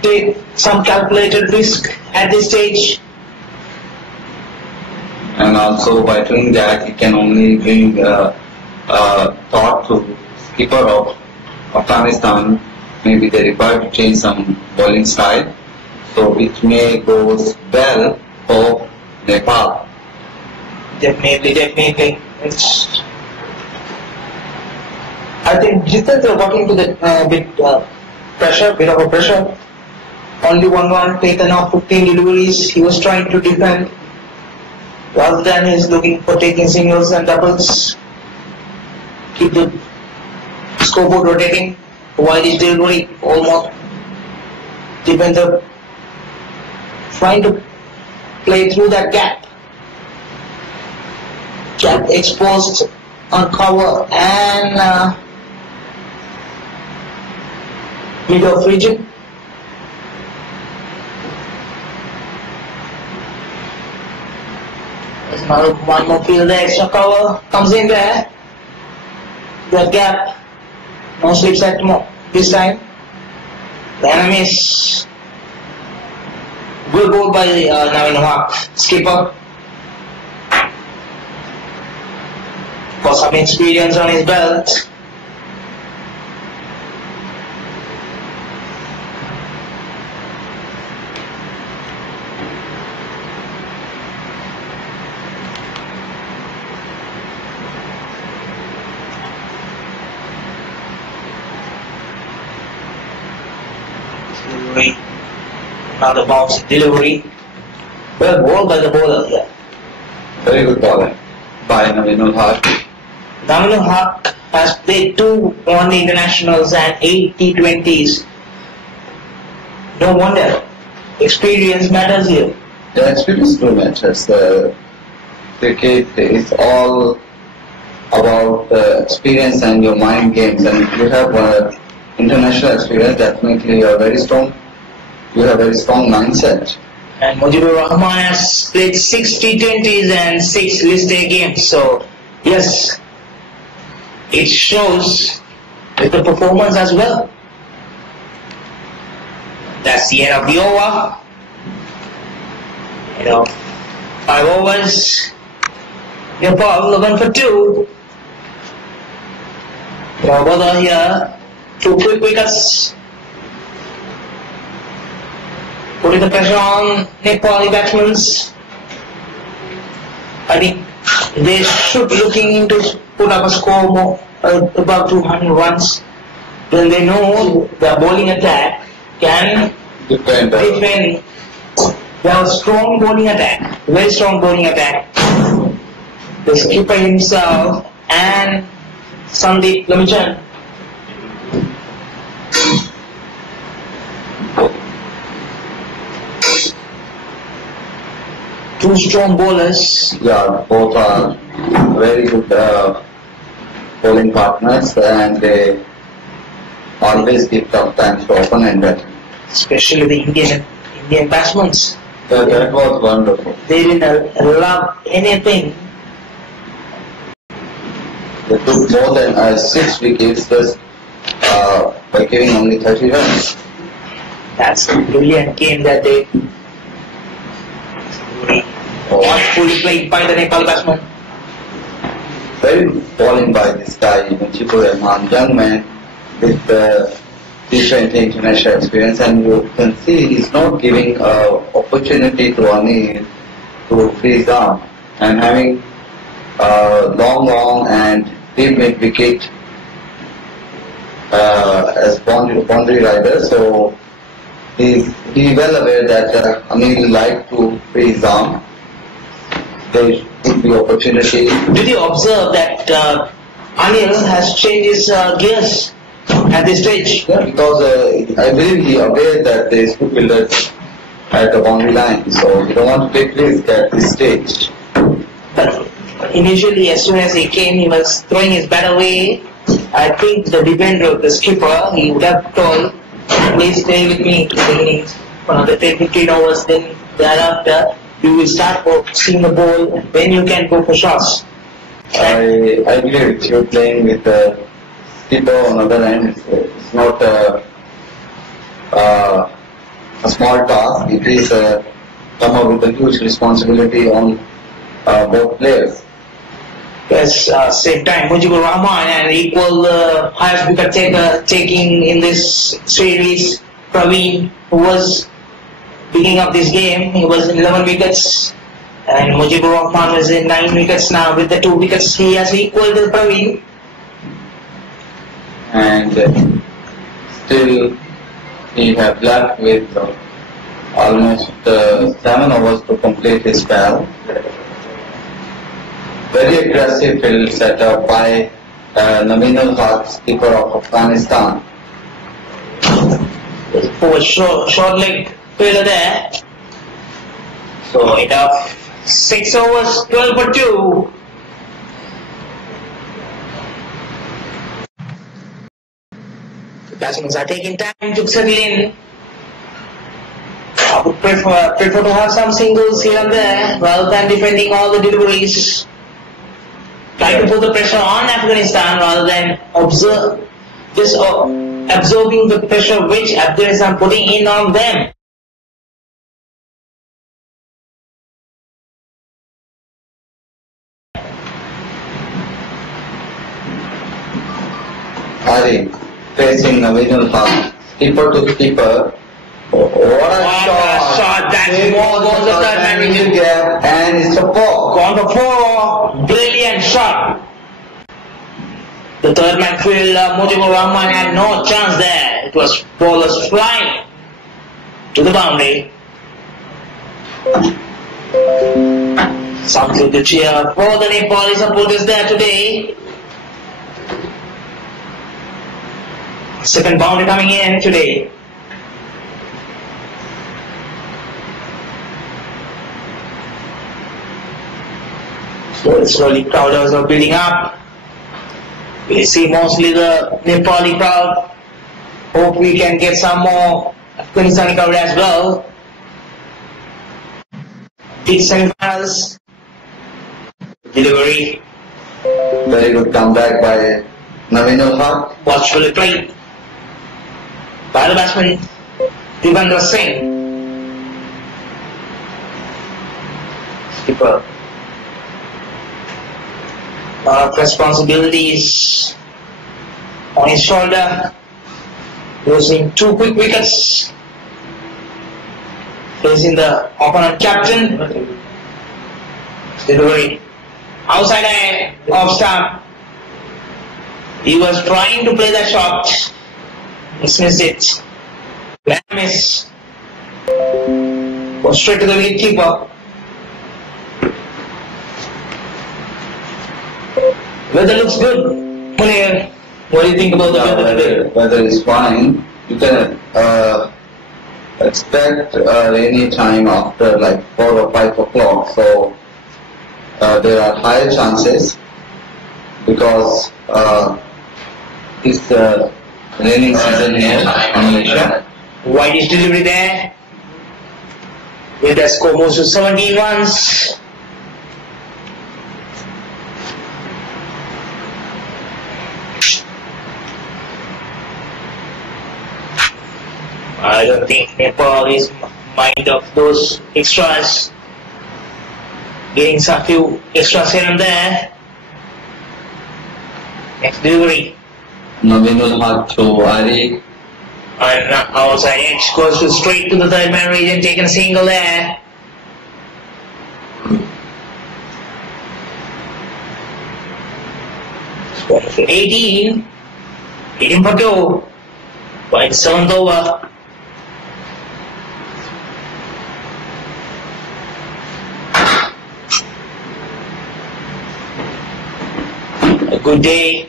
take some calculated risk at this stage. And also by doing that, he can only bring thought to skipper of Afghanistan. Maybe they require to change some bowling style. So it may go well for Nepal. Definitely. I think Jitendra working to the bit of a pressure. Only one run taken off 15 deliveries. He was trying to defend. Rather than he's looking for taking singles and doubles. Keep the scoreboard rotating. While his delivery almost. Jitendra trying to play through that gap. Gap exposed on cover and mid-off region. There's another one more field there, extra cover comes in there. That gap, no slips at this time. The enemies. Good ball by Navin skipper. Got some experience on his belt. Delivery. Another bounce delivery. Well, ball by the bowler, yeah. Very good bowling by Navinul Haq. Navinul Haq has played 2 one-day internationals and 8 T20s. No wonder. Experience matters here. The experience do matters. The cricket is all about the experience and your mind games. And if you have international experience, definitely you are very strong. You have a very strong mindset. And Mujibur Rahman has played 6 T20s and 6 list A games. So, yes, it shows with the performance as well. That's the end of the over. 5 overs. Nepal 11 for 2. Rabada here. 2 quick wickets. Putting the pressure on Nepali batsmen. I think they should be looking into put up a score more above 200 runs. When they know the bowling attack can defend. They have a strong bowling attack, very strong bowling attack. The skipper himself and Sandeep Lamichan. Two strong bowlers. Yeah, both are very good bowling partners, and they always give tough times to opponent. Especially the Indian batsmen. That was wonderful. They didn't allow anything. They took more than 6 wickets just by giving only 30 runs. That's a brilliant game that day. Fully played by the Nepal batsman. Very good bowling by this guy, Mujibur Rahman, young man with different international experience, and you can see he's not giving opportunity to Anil to freeze arm and having long and deep mid wicket as boundary rider. So he's well aware that Anil like to freeze arm. There would be opportunity. Did you observe that Anil has changed his gears at this stage? Yeah, because I believe he aware that there is two fielders at the boundary line, so he don't want to take risk at this stage. But initially, as soon as he came, he was throwing his bat away. I think the defender, the skipper, he would have told, please stay with me to the innings for another 10-15 overs, then thereafter you will start seeing the ball, and then you can go for shots. I agree with you. Playing with the skipper on the other end, it's not a small task. It is come up with a huge responsibility on both players. Yes, same time, Mujibur Rahman and equal highest wicket taking in this series, Praveen, who was beginning of this game, he was in 11 wickets, and Mujibur Rahman is in 9 wickets now. With the 2 wickets, he has equal to Praveen. And still he have left with almost 7 overs to complete his spell. Very aggressive field setup by Navinul Haq, skipper of Afghanistan. For short leg fielder there. So it up 6 overs, 12 for 2. The batsmen are taking time to settle in. I would prefer to have some singles here and there rather than defending all the deliveries. Try to put the pressure on Afghanistan rather than absorbing the pressure which Afghanistan putting in on them. Hari facing Navinul Haq, skipper to skipper. What a shot! That's more goals the third man gap, and it's a 4. Gone for 4. Brilliant shot. The third man fielder, Mujibur Rahman, had no chance there. It was bowlers flying to the boundary. Something to cheer for the Nepali supporters there today. Second boundary coming in today. Slowly crowders are building up. We see mostly the Nepali crowd. Hope we can get some more Afghanistani crowd as well. Big semifinals. Delivery. Very good comeback by Navinul Haq. Watchfully played by the batsman Devendra Singh. keeper. A lot of responsibilities on his shoulder. Losing 2 quick wickets. Facing the opponent captain. Delivery. Outside eye off stump. He was trying to play that shot. Missed it. Miss. Goes straight to the wicketkeeper. Weather looks good. Munir, what do you think about the weather today? Weather is fine. You can expect rainy time after like 4 or 5 o'clock. So there are higher chances because it's raining season here in Malaysia. Whitish delivery there. With the score moves to 17 runs. I don't think Nepal is mind of those extras. Getting some few extras here and there. Next delivery. Navinul Haq to Ari. And outside edge goes to straight to the third man region, taking a single there. Score to 18. 18 for 2. By the 7th over. A good day.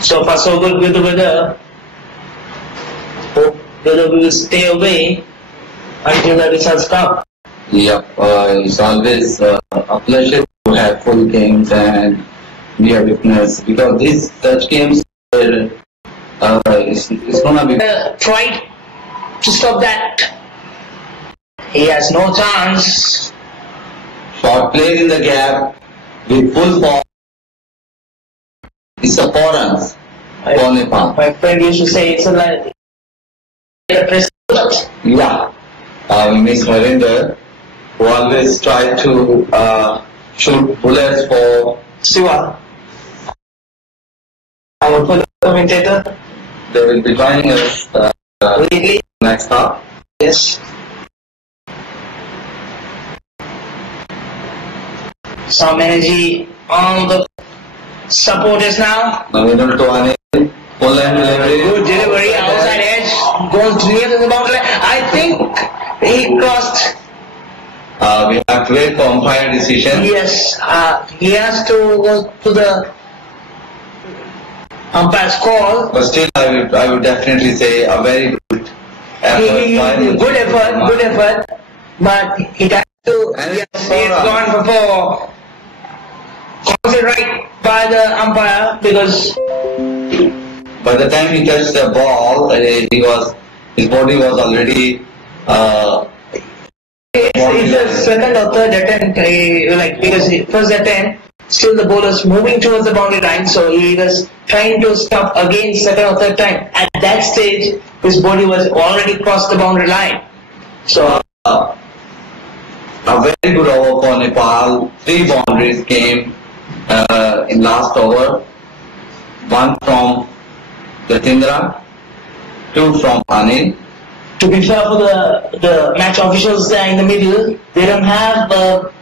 So far so good with the weather. Hope weather will stay away until the results come. Yep, it's always a pleasure to have full games and we have witnessed because these such games it's gonna be Tried to stop that. He has no chance. short played in the gap with full force. It's a 4 runs for Nepal. My friend used to say it's a like Yeah, Miss Harinder, who always tried to shoot bullets for. Siva. Our full commentator. They will be joining us Lately. next half. Yes. Some energy on the supporters now. Navinul Toane, full line delivery. Good delivery, outside edge, goes near to the boundary. I think he crossed. We have to wait for umpire decision. Yes, he has to go to the umpire's call. But still, I would definitely say a very good effort. Good effort, but it has to. And Yes, it's it's gone before. Calls it right by the umpire because By the time he touched the ball, his body was already. it's the second or third attempt. Because first attempt, still the bowler's moving towards the boundary line, so he was trying to stop again second or third time. At that stage, his body was already crossed the boundary line. So A very good over for Nepal. 3 boundaries came in last over. 1 from Jatindra, 2 from Anil. to be fair for the match officials there in the middle, they don't have a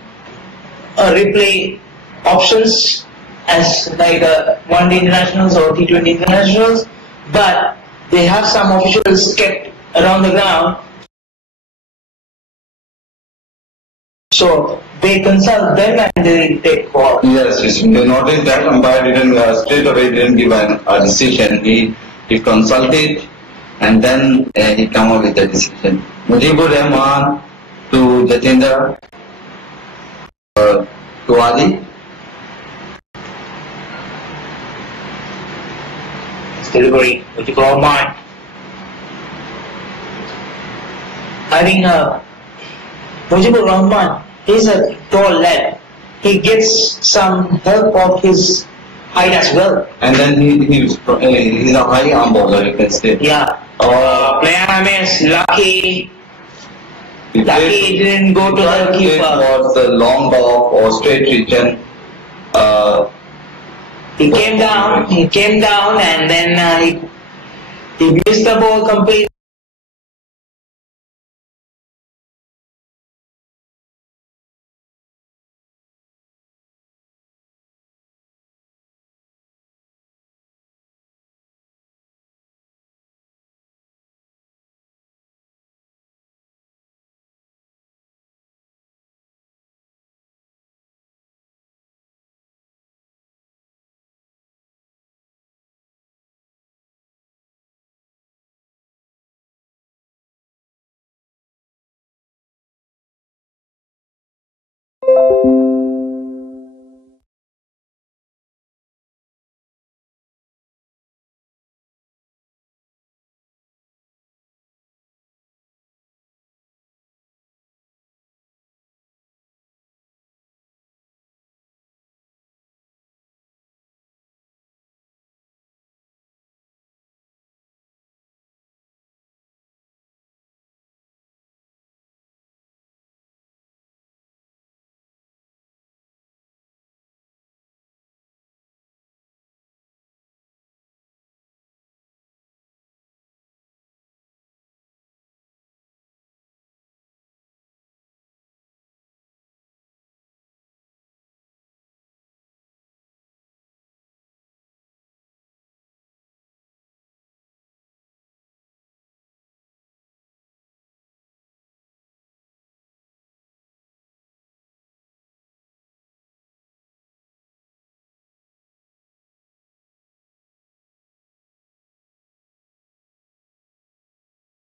replay options as like one-day internationals or T20 internationals, but they have some officials kept around the ground. So they consult them and they take call. Yes, you noticed that umpire didn't straight away didn't give a decision. He consulted and then he came up with the decision. Mujibur Rahman to Jatinder to Ali. Delivery, Mujibur Rahman. I think Mujibur Rahman is a tall lad. He gets some help of his height as well. And then he's a high arm bowler, you can say. Yeah. Player name is Lucky. Lucky he didn't go to the keeper. Was a long off or straight return. He came down and then he missed the ball completely.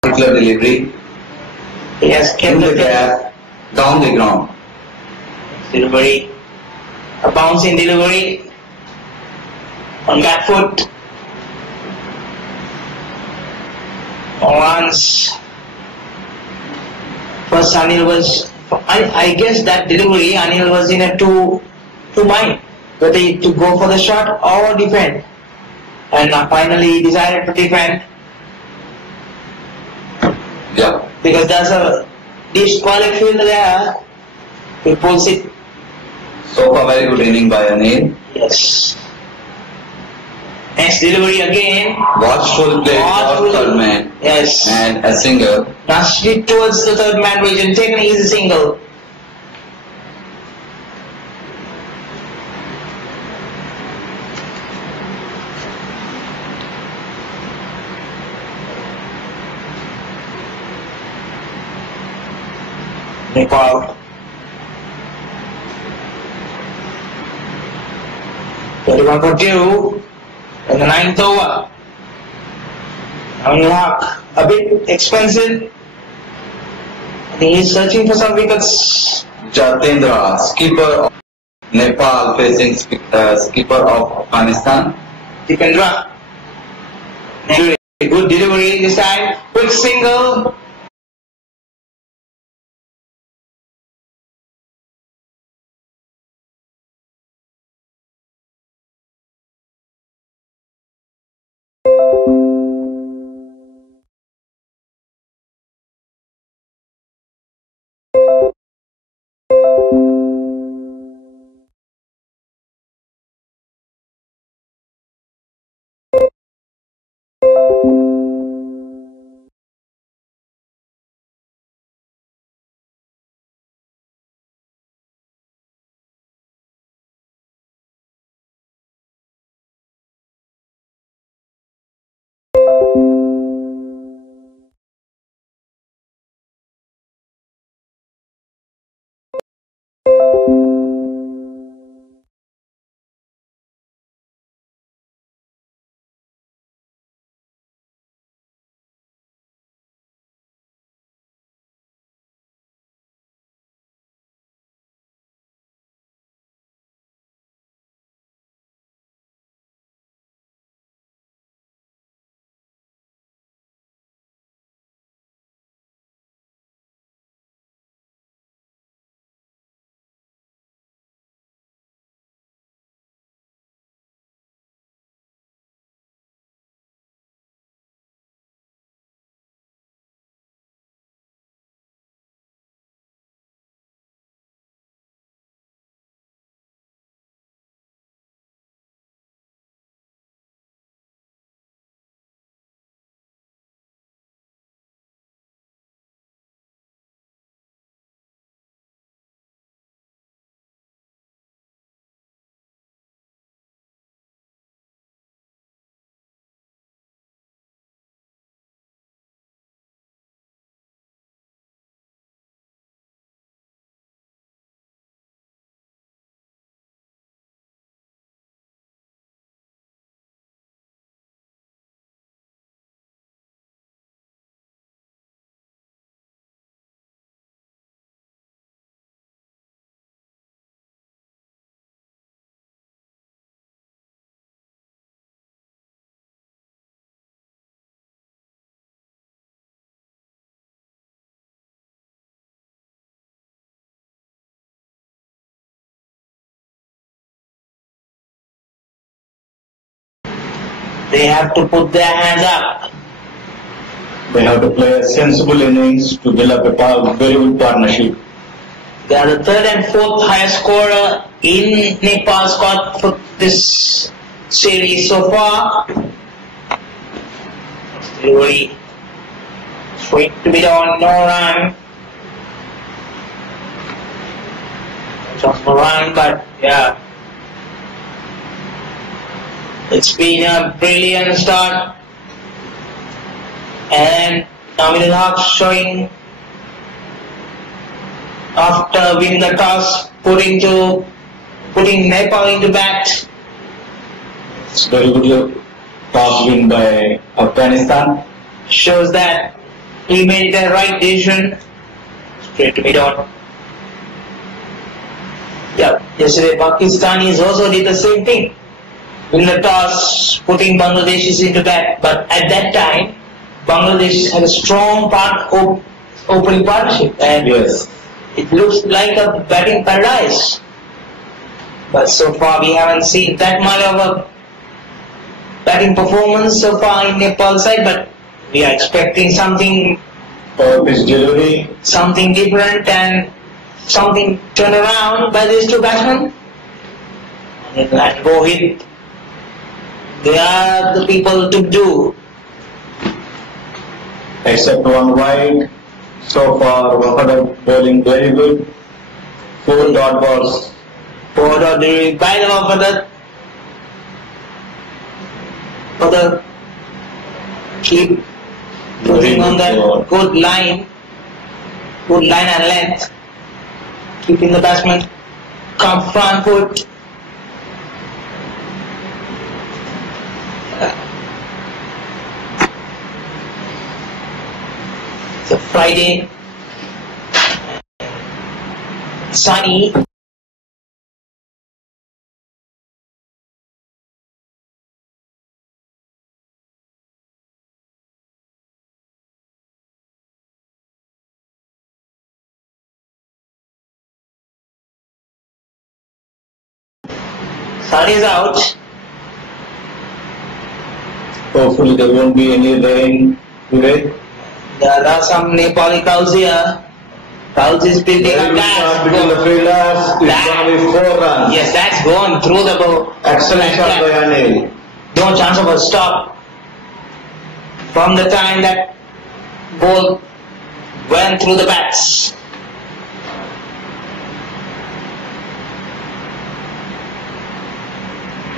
Particular delivery. He has kept In the the gap, down the ground. delivery. A bouncing delivery on back foot. Once first Anil was, I guess that delivery Anil was in a two mind, whether to go for the shot or defend, and finally he decided to defend Yeah. because there's a deep squalid field there. He pulls it. So far, very good inning by Anil. Yes. Next delivery again. Watchful play Watchful. towards third man. Yes. And a single. Now straight towards the third man region. Take an easy single. Nepal. One for two in the ninth over. Unlock a bit expensive. I think he's searching for some wickets. Jatendra, skipper of Nepal facing skipper of Afghanistan. Dipendra. Good delivery this time. Quick single. They have to put their hands up. They have to play a sensible innings to build up a very good partnership. They are the third and fourth highest scorer in Nepal squad for this series so far. Delivery straight to be on, no run. Just no run, but yeah. It's been a brilliant start. And Nabil Haq showing after winning the toss, putting Nepal into bat. It's very good toss win by Afghanistan. Shows that he made the right decision. Straight to mid-on. Yeah, yesterday Pakistanis also did the same thing. In the toss, putting Bangladeshis into bat. But at that time, Bangladesh had a strong opening partnership. And Yes. it looks like a batting paradise. But so far we haven't seen that much of a batting performance so far in Nepal side, but we are expecting something His delivery. something different and something turn around by these two batsmen. And Rohit, they are the people to do. Except one wide. So far, Wahada bowling very good. 4 dot balls. For the by the for the keep putting on the good line and length, keeping the batsman come front foot. It's a Friday, sunny. Sun is out. Hopefully there won't be any rain today. There are some Nepali cows here. Cows is building Very a good start between the fielders. It's going to be 4 runs. Yes, that's gone through the ball. Excellent shot by Anil. No chance of a stop. From the time that ball went through the bats.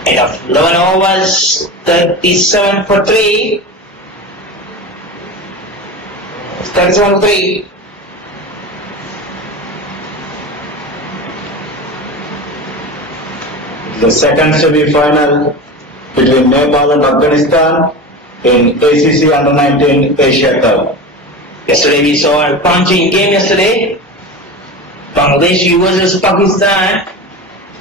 End of 11 overs, 37 for 3. 37 for 3. The second semi-final between Nepal and Afghanistan in ACC Under-19 Asia Cup. Yesterday we saw a punching game yesterday. Bangladesh versus Pakistan.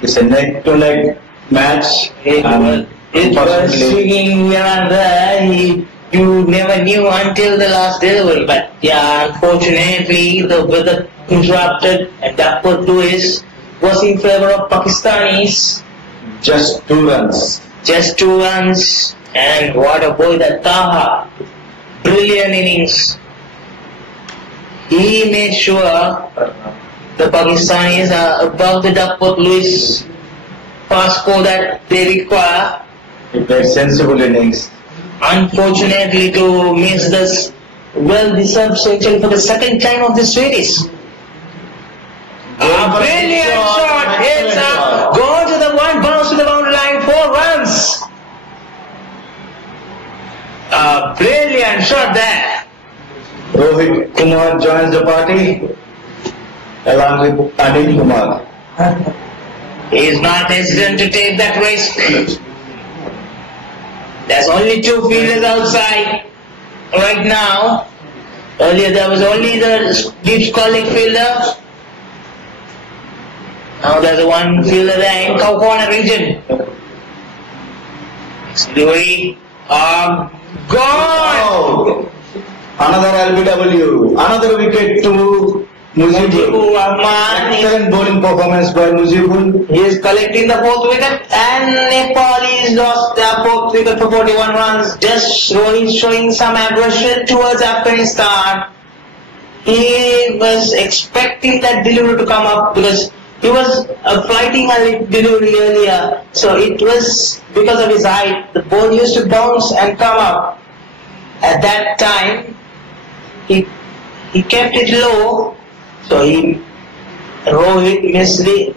It's a neck-to-neck match. It was Unfortunately, swinging here and there. You never knew until the last delivery. But yeah, unfortunately the weather interrupted and that put Lewis was in favor of Pakistanis. just 2 runs. Just 2 runs. And what a boy that Taha. Brilliant innings. He made sure the Pakistanis are above the Duckport Lewis fast score that they require. He played sensible innings. Unfortunately to miss this well-deserved century for the second time of this series. A brilliant shot, hits up, go to the one, bounce to the boundary line, 4 runs. A brilliant shot there. Rohit Kumar joins the party along with Anil Kumar. He is not hesitant to take that risk. There's only 2 fielders outside right now. Earlier there was only the deep sculling fielder. Now there's one fielder there in cow corner region. Delivery gone. Oh, another LBW, another wicket to Mujibur Rahman Excellent bowling performance by Mujibur. he is collecting the fourth wicket, and Nepal is lost their fourth wicket for 41 runs. Just showing some aggression towards Afghanistan. He was expecting that delivery to come up because he was fighting a delivery earlier. So it was because of his height. The ball used to bounce and come up. At that time, he kept it low. So Rohit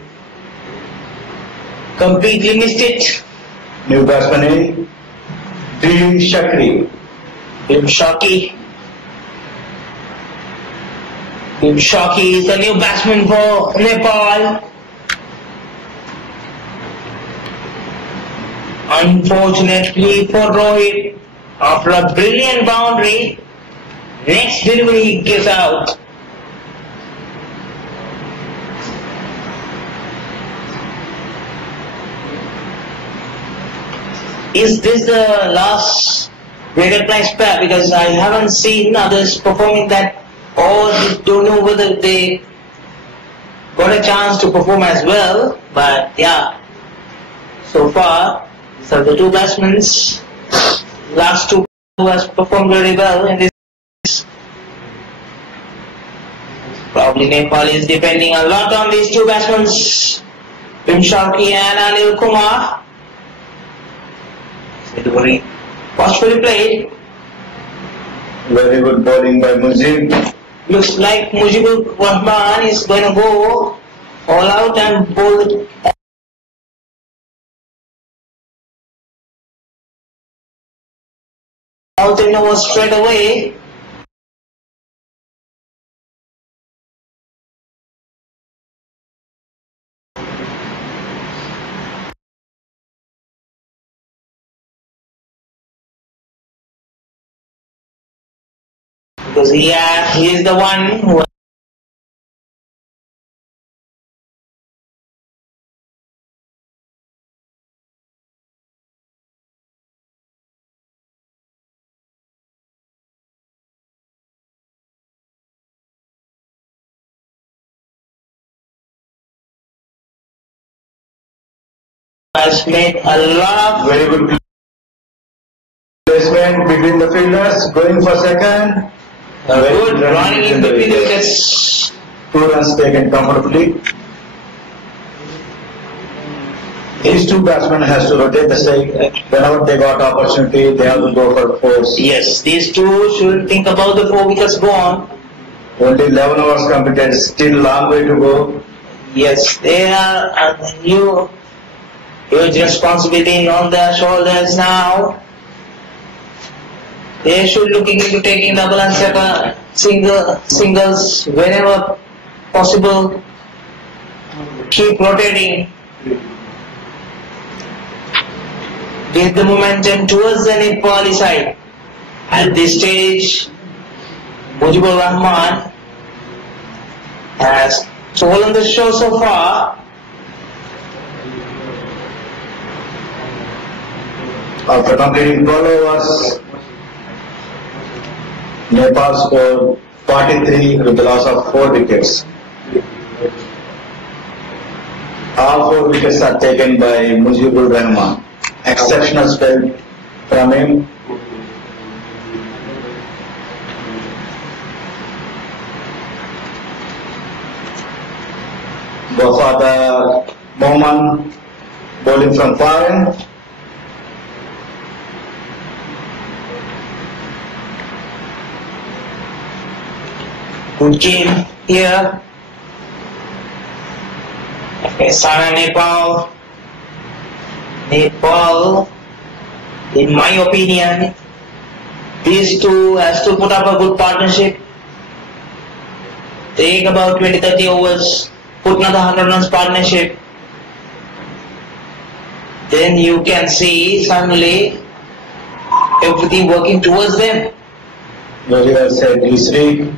completely missed it. New batsman in Bhim Shakri. Bhim Shakri is the new batsman for Nepal. Unfortunately for Rohit, after a brilliant boundary, next delivery he gives out. Is this the last wicket price pair? Because I haven't seen others performing that, or don't know whether they got a chance to perform as well. But yeah, so far, these are the two batsmen. Last two who has performed very well in this. Probably Nepal is depending a lot on these two batsmen, Bhim Shakri and Anil Kumar. Delivery possibly played. Very good bowling by Mujib. Looks like Mujibur Rahman is going to go all out and bowl out in over straight away. Because he is the one who has made a lot of Very good placement between the fielders. Going for second. good running in between the wickets. 2 runs taken comfortably. These two batsmen has to rotate the stake. Whenever they got opportunity, they have to go for fours. Yes, these two should think about the 4 wickets gone. Only 11 hours completed. Still long way to go. Yes, they are huge responsibility on their shoulders now. They should looking into taking double and singles whenever possible. Keep rotating. Get the momentum towards the Nepali side. At this stage, Mujibur Rahman has stolen the show so far. After completing 12 overs, Nepal scored 43 with the loss of 4 wickets. All 4 wickets are taken by Mujibur Rahman. Exceptional spell from him. Go for the Bowman bowling from far end. Good game here. Pakistan and Nepal, in my opinion, these two has to put up a good partnership. Take about 20-30 overs, put another 100 runs partnership. Then you can see suddenly everything working towards them. Very well said, Isri.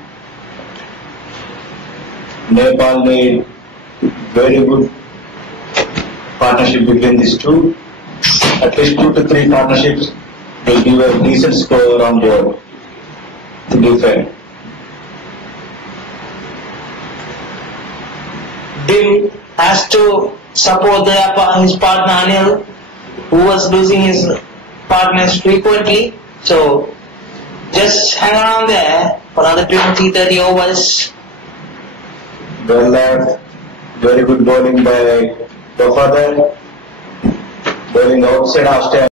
Nepal made very good partnership between these two. At least 2 to 3 partnerships will give a decent score on board to defend. Dim has to support his partner Anil, who was losing his partners frequently. So just hang around there for another 20-30 overs. Well left, very good bowling by the father, bowling outside half